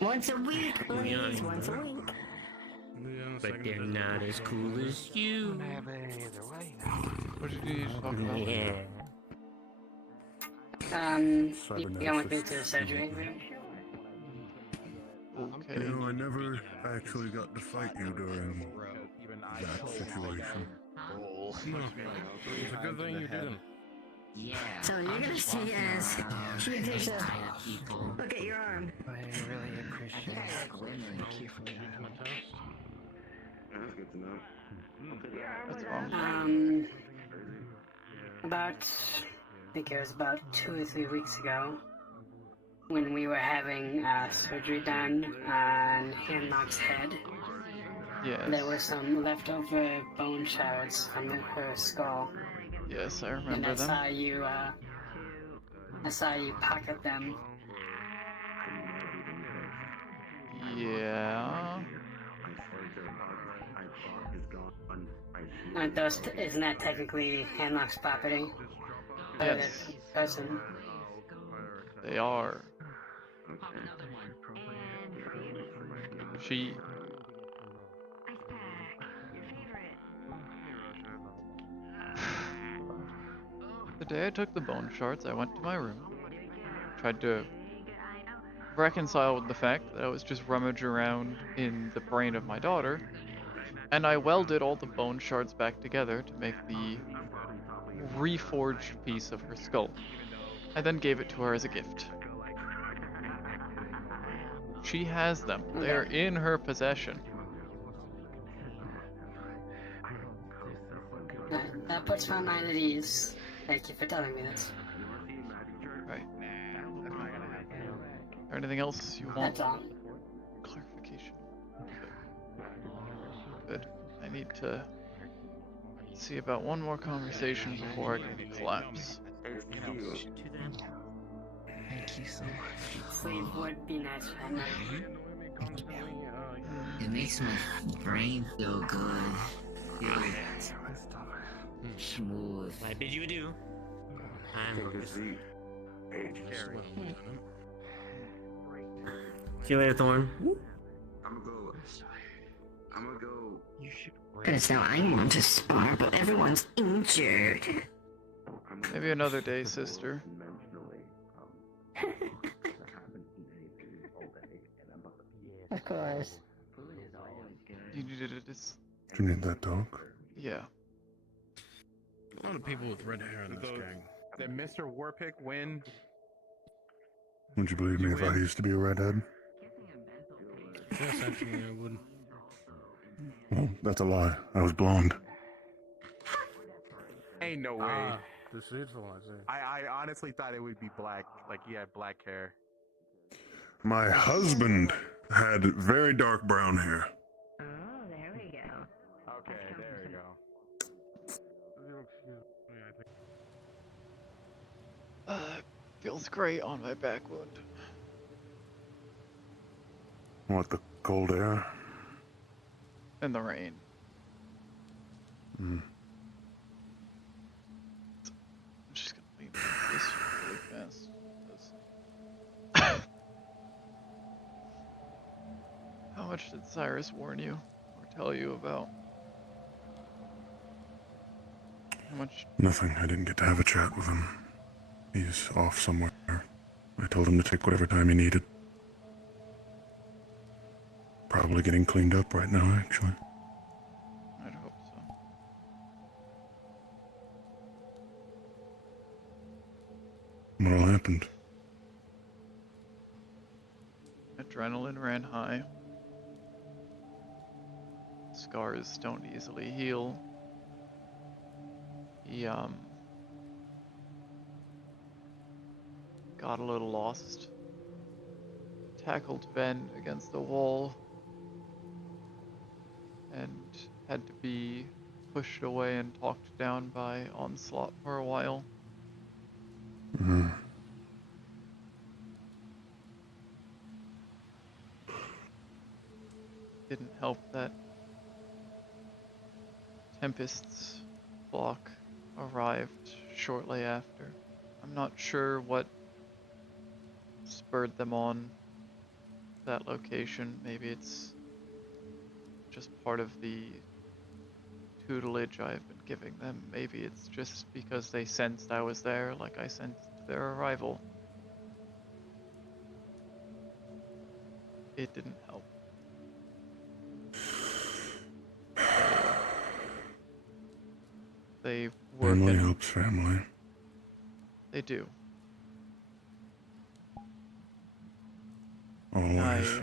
Once a week, please. Once a week. But they're not as cool as you. What did you talk about? Yeah. You going with me to the surgery room? Okay. You know, I never actually got to fight you during that situation. It's a good thing you didn't. So you're gonna see as she takes a look at your arm. I really appreciate Thank you for that. That's good to know. What's wrong? About, I think it was about 2 or 3 weeks ago, when we were having surgery done on Hanlock's head. Yes. There were some leftover bone shards from her skull. Yes, I And remember I them. saw you pocket them. Yeah. Isn't that technically Hanlock's property? Yes. Person. They are. She. The day I took the bone shards, I went to my room, tried to reconcile with the fact that I was just rummaging around in the brain of my daughter, and I welded all the bone shards back together to make the reforged piece of her skull. I then gave it to her as a gift. She has them. They are in her possession. That's my mind at ease. Thank you for telling me that. Right. Or anything else you want? That's all. Clarification. Good. I need to see about one more conversation before I can collapse. To them. Thank you so much. Sleep would be nice, I know. It makes my brain feel good. Feel smooth. I bid you adieu. I'm See you later, Thorn. I'm gonna go. You should. Because now I want to spar, but everyone's injured. Maybe another day, sister. Of course. You needed it. It's... Do you need that dog? Yeah. A lot of people with red hair in this gang. Did Mr. Warpick win? Would you believe me if I used to be a redhead? Yes, actually, I would. Well, that's a lie. I was blonde. Ain't no way. Deceitful, I see. I honestly thought it would be black. Like he had black hair. My husband had very dark brown hair. Oh, there we go. Okay, there we go. Feels great on my back wound. What, the cold air? And the rain. Hmm. I'm just gonna lean into this really fast. How much did Cyrus warn you or tell you about? How much? Nothing. I didn't get to have a chat with him. He's off somewhere. I told him to take whatever time he needed. Probably getting cleaned up right now, actually. I'd hope so. What all happened? Adrenaline ran high. Scars don't easily heal. He, got a little lost. Tackled Ben against the wall. And had to be pushed away and talked down by Onslaught for a while. Mm-hmm. Didn't help that Tempest's flock arrived shortly after. I'm not sure what spurred them on that location. Maybe it's just part of the tutelage I've been giving them. Maybe it's just because they sensed I was there, like I sensed their arrival. It didn't help. They work Family in... helps family. They do. Always.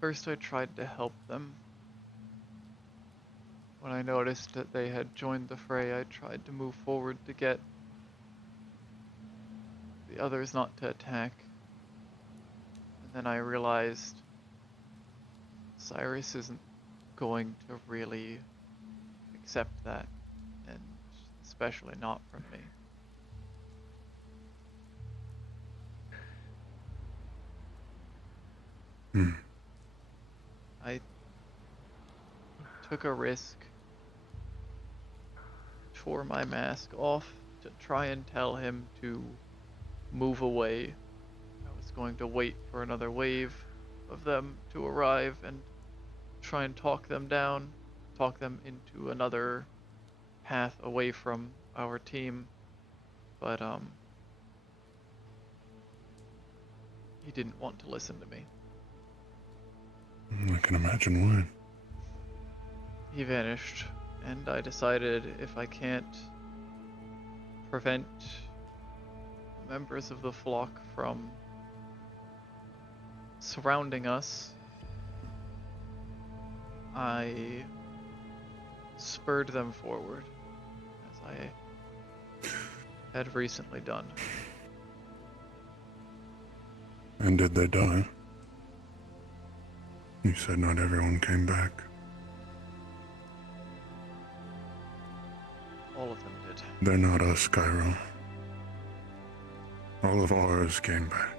First I tried to help them. When I noticed that they had joined the fray, I tried to move forward to get the others not to attack. And then I realized Cyrus isn't going to really accept that, and especially not from me. I took a risk, tore my mask off to try and tell him to move away. I was going to wait for another wave of them to arrive and try and talk them down, talk them into another path away from our team, but he didn't want to listen to me. I can imagine why. He vanished, and I decided if I can't prevent members of the flock from surrounding us, I spurred them forward, as I had recently done. And did they die? You said not everyone came back. All of them did. They're not us, Cairo. All of ours came back.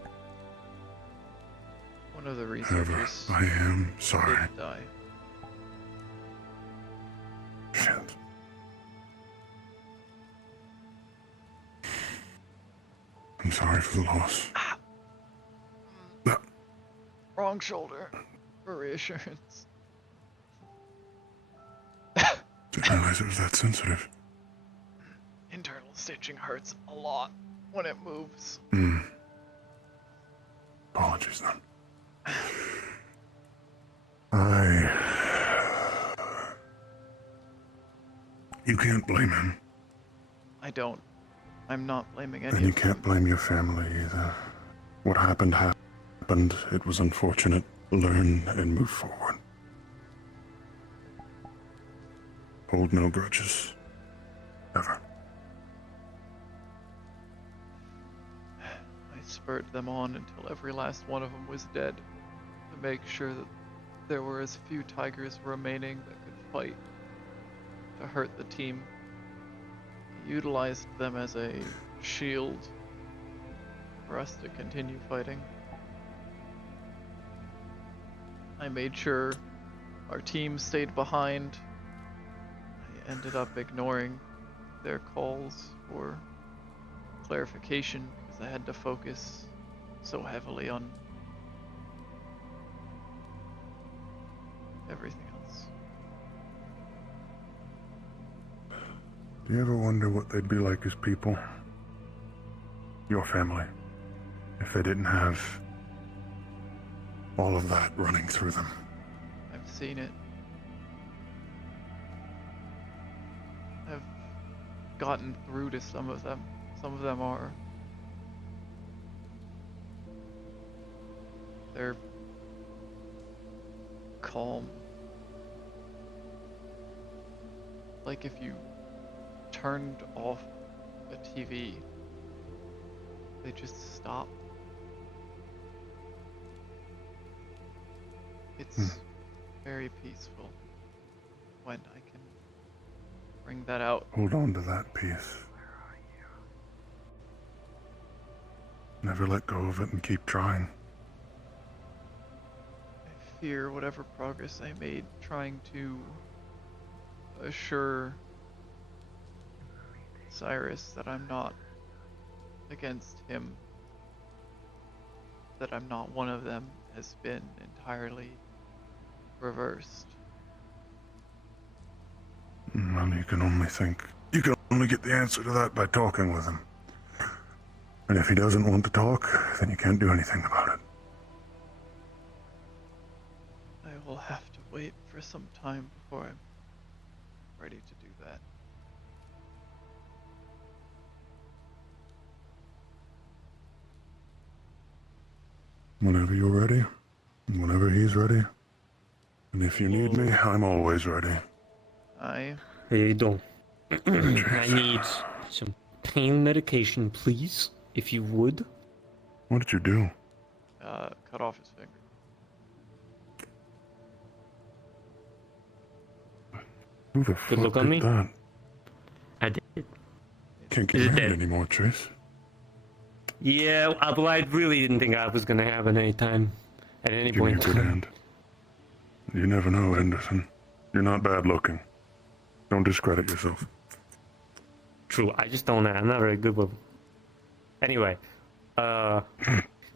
One of the However, researchers I am sorry. did die. Shit. I'm sorry for the loss. Wrong shoulder, for reassurance. Didn't realize it was that sensitive. Internal stitching hurts a lot when it moves. Apologies then. You can't blame him. I don't. I'm not blaming any And you of can't blame your family either. What happened happened. It was unfortunate. Learn and move forward. Hold no grudges. Ever. I spurred them on until every last one of them was dead, to make sure that there were as few tigers remaining that could fight to hurt the team. I utilized them as a shield for us to continue fighting. I made sure our team stayed behind. I ended up ignoring their calls for clarification because I had to focus so heavily on everything else. Do you ever wonder what they'd be like as people? Your family. If they didn't have all of that running through them. I've seen it. I've gotten through to some of them. Some of them are. They're calm. Like if you turned off a TV, they just stop. It's very peaceful when I can bring that out. Hold on to that peace. Never let go of it and keep trying. I fear whatever progress I made trying to assure Cyrus that I'm not against him, that I'm not one of them, has been entirely reversed. Well, you can only get the answer to that by talking with him. And if he doesn't want to talk, then you can't do anything about it. I will have to wait for some time before I'm ready to do that. Whenever you're ready, and whenever he's ready. And if you need me, I'm always ready. I... Hey, don't. I need some pain medication, please, if you would. What did you do? Cut off his finger. Who the Good fuck look did on me. that? I did. Can't get Is it married dead? anymore, Chase. Yeah, although I really didn't think I was gonna happen anytime, at any Give me a point. good hand. You never know, Anderson. You're not bad looking. Don't discredit yourself. True, I just don't know. I'm not very good with. Anyway, yeah,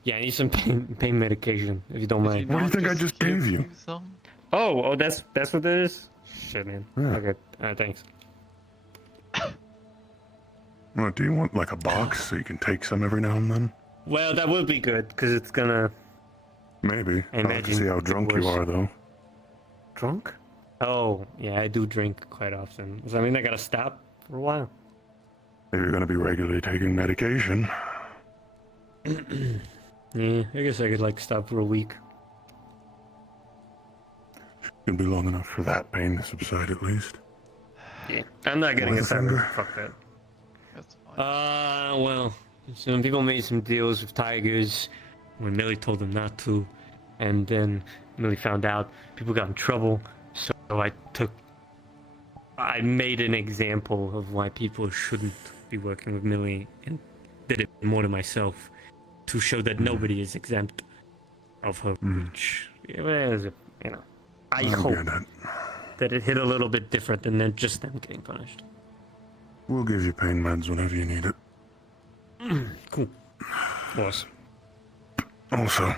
I need some pain medication if you don't mind. What do you think I just gave you? Oh, that's what it is. Shit, man. Yeah. Okay, thanks. What, do you want like a box so you can take some every now and then? Well, that would be good because it's gonna. Maybe. I I'll have to imagine see how it drunk you was- are, though. Drunk? Oh, yeah, I do drink quite often. Does that mean I gotta stop for a while? If you're gonna be regularly taking medication. Yeah, I guess I could like stop for a week. It'll be long enough for that pain to subside at least. Yeah, I'm not getting a With a tiger. finger? Fuck that. That's fine. Well, some people made some deals with tigers when Millie told them not to, and then Millie found out people got in trouble, so I made an example of why people shouldn't be working with Millie and did it more to myself to show that nobody is exempt of her reach. Yeah, well, you know, I hope get it. that it hit a little bit different than just them getting punished. We'll give you pain meds whenever you need it. Cool. Boss. Also,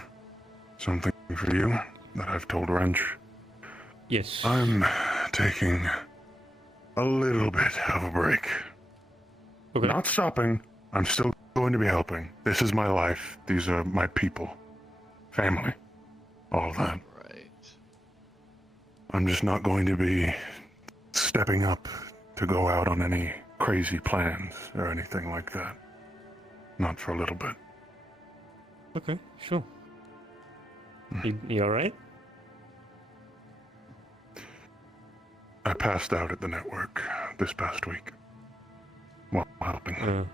something for you that I've told Wrench. Yes. I'm taking a little bit of a break. Okay. Not stopping. I'm still going to be helping. This is my life. These are my people. Family. All that. Right. I'm just not going to be stepping up to go out on any crazy plans or anything like that. Not for a little bit. Okay, sure. You alright? I passed out at the network this past week while helping.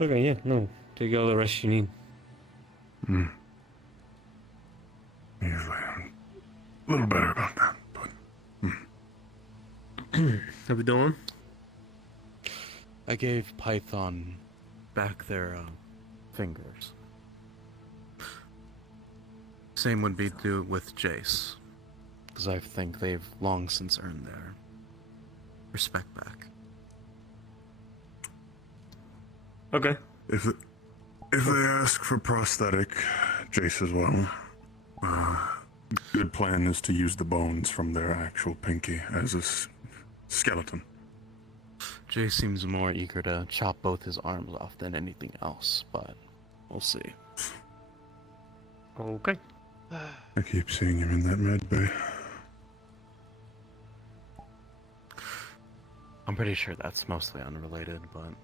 Okay, yeah, no. Take all the rest you need. Usually I'm a little better about that, but... How we doing? I gave Python back their fingers. Same would be due with Jace, because I think they've long since earned their respect back. Okay. If they ask for prosthetic, Jace as well. Good plan is to use the bones from their actual pinky as a skeleton. Jace seems more eager to chop both his arms off than anything else, but we'll see. Okay. I keep seeing him in that med bay. I'm pretty sure that's mostly unrelated, but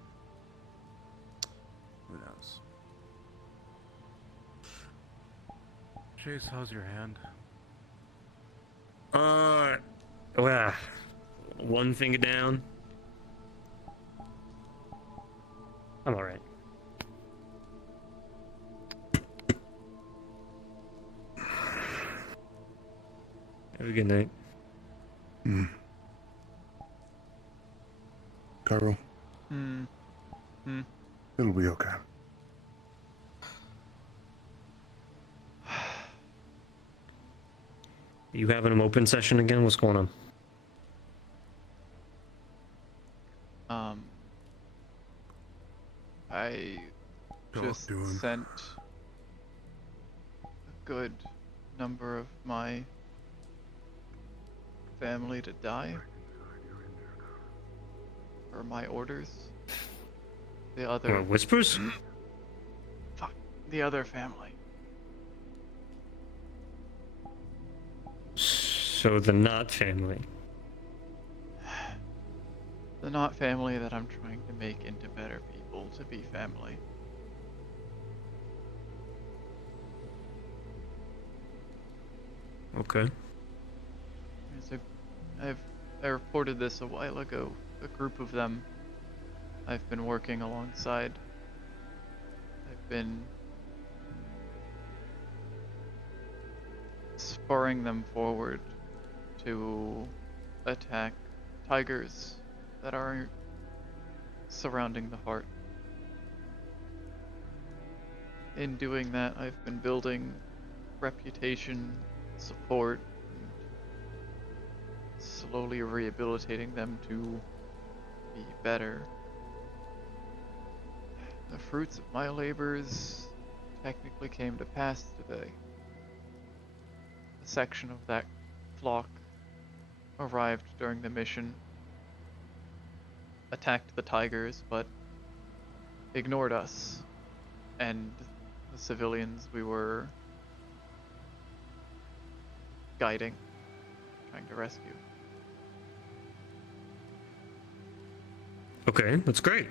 who knows? Chase, how's your hand? Well, one finger down. I'm alright. Have a good night. Cairo, it'll be okay. You having an open session again? What's going on? I just sent a good number of my family to die. Per my orders. The other... Whispers? Fuck. The other family. So the Knot family. The not family that I'm trying to make into better people to be family. Okay. I reported this a while ago. A group of them I've been working alongside. I've been spurring them forward to attack tigers that are surrounding the heart. In doing that, I've been building reputation, support, and slowly rehabilitating them to be better. The fruits of my labors technically came to pass today. A section of that flock arrived during the mission, attacked the tigers, but ignored us and the civilians we were guiding, trying to rescue. Okay, that's great.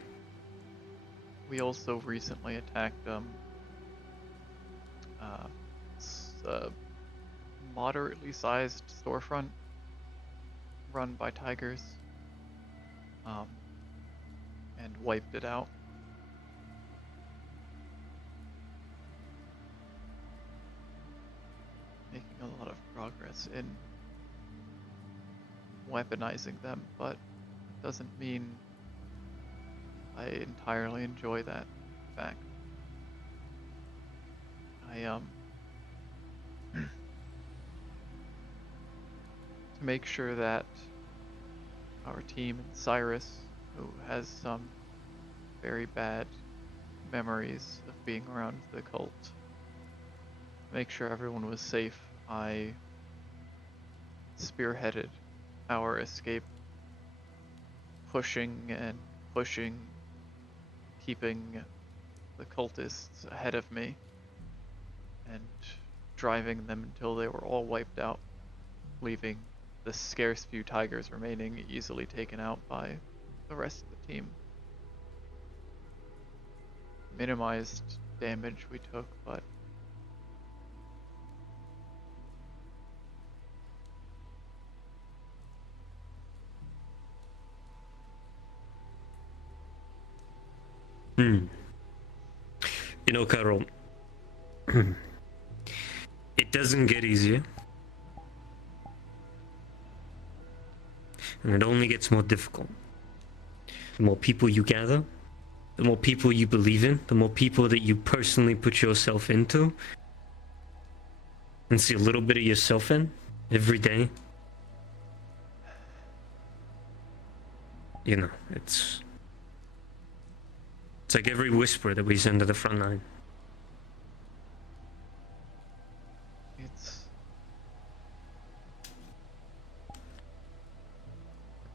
We also recently attacked a moderately sized storefront run by tigers, and wiped it out. Making a lot of progress in weaponizing them, but doesn't mean I entirely enjoy that fact. To make sure that our team and Cyrus, who has some very bad memories of being around the cult, make sure everyone was safe, I spearheaded our escape, pushing and pushing, keeping the cultists ahead of me, and driving them until they were all wiped out, leaving the scarce few tigers remaining easily taken out by the rest of the team. Minimized damage we took, but You know, Cairo, it doesn't get easier. And it only gets more difficult. The more people you gather, the more people you believe in, the more people that you personally put yourself into and see a little bit of yourself in every day. You know, it's like every whisper that we send to the front line. I've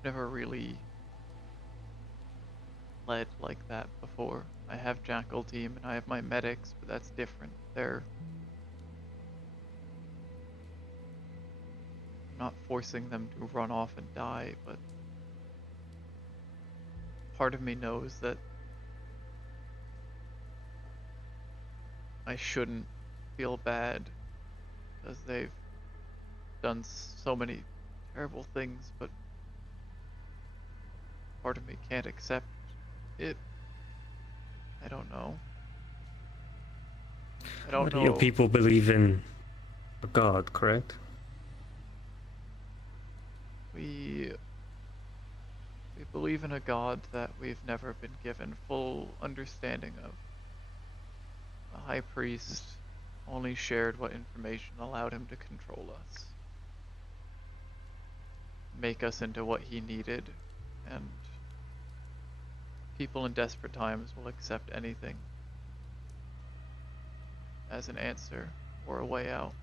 never really led like that before. I have Jackal team and I have my medics, but that's different. I'm not forcing them to run off and die, but part of me knows that I shouldn't feel bad because they've done so many terrible things, but part of me can't accept it. I don't know. I don't know. Your people believe in a god, correct? We believe in a god that we've never been given full understanding of. The high priest only shared what information allowed him to control us, make us into what he needed, and people in desperate times will accept anything as an answer or a way out.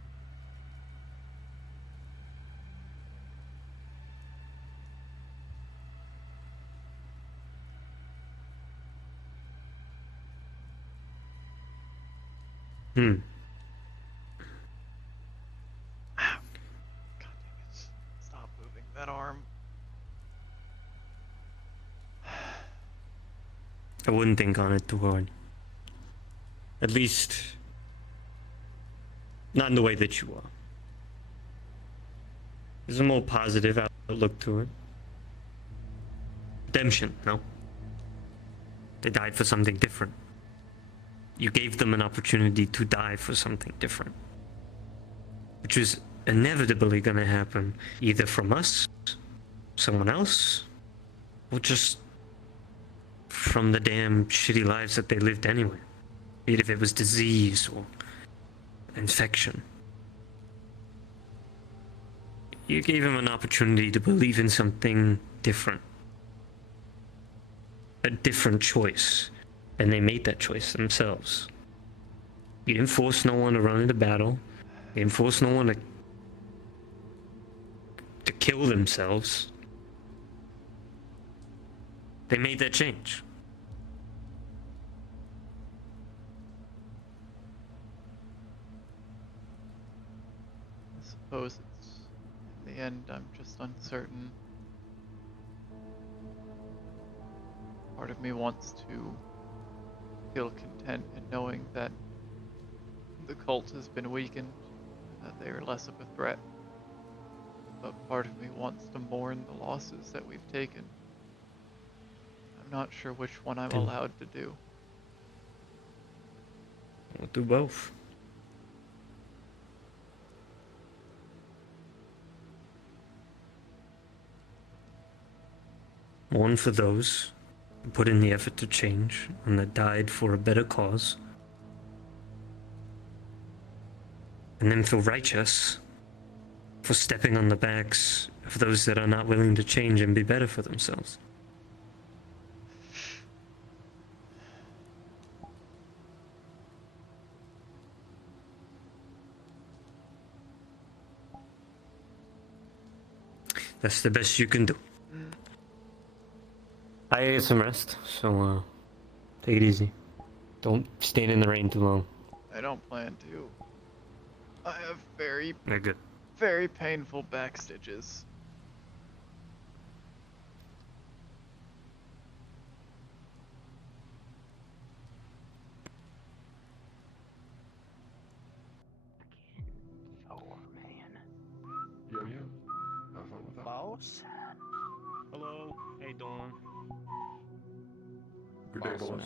Hmm. God damn it. Stop moving that arm. I wouldn't think on it too hard. At least, not in the way that you are. There's a more positive outlook to it. Redemption, no? They died for something different. You gave them an opportunity to die for something different. Which is inevitably gonna happen either from us, someone else, or just from the damn shitty lives that they lived anyway. Be it if it was disease or infection. You gave them an opportunity to believe in something different. A different choice. And they made that choice themselves. You didn't force no one to run into battle. You didn't force no one to kill themselves. They made that change. I suppose it's, in the end, I'm just uncertain. Part of me wants to feel content in knowing that the cult has been weakened, that they are less of a threat. but part of me wants to mourn the losses that we've taken. I'm not sure which one I'm Then- allowed to do. We'll do both. One for those who put in the effort to change and that died for a better cause. And then feel righteous for stepping on the backs of those that are not willing to change and be better for themselves. That's the best you can do. I get some rest, so take it easy. Don't stand in the rain too long. I don't plan to. I have They're good. very painful back stitches. Boss? Hello. Hey, Dawn. Good day, boss.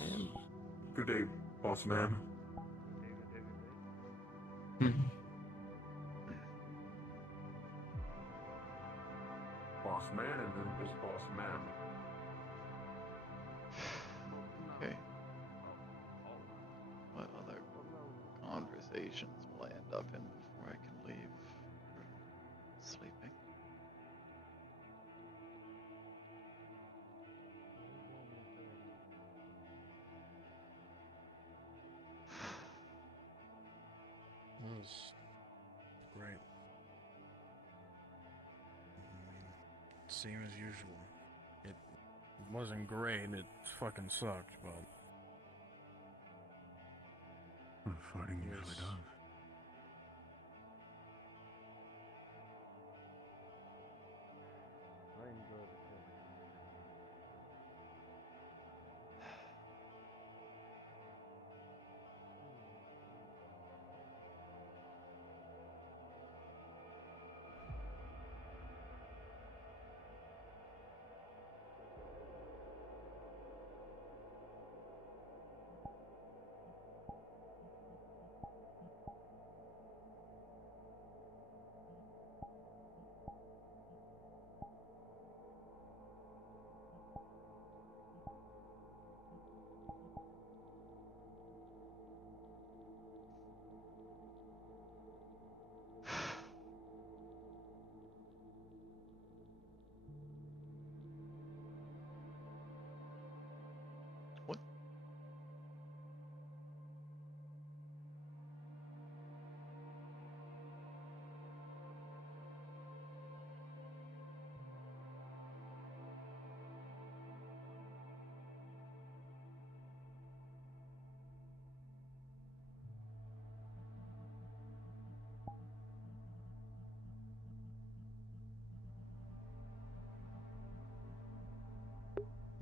Good day, boss man. Boss man and then just boss man. Okay. What other conversations will I end up in before I can leave for sleeping? That was great. Same as usual. It wasn't great, it fucking sucked, but... Fighting usually does. I enjoyed it.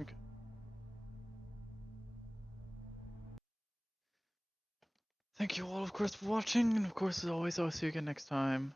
Okay. Thank you all, of course, for watching, and of course, as always, I'll see you again next time.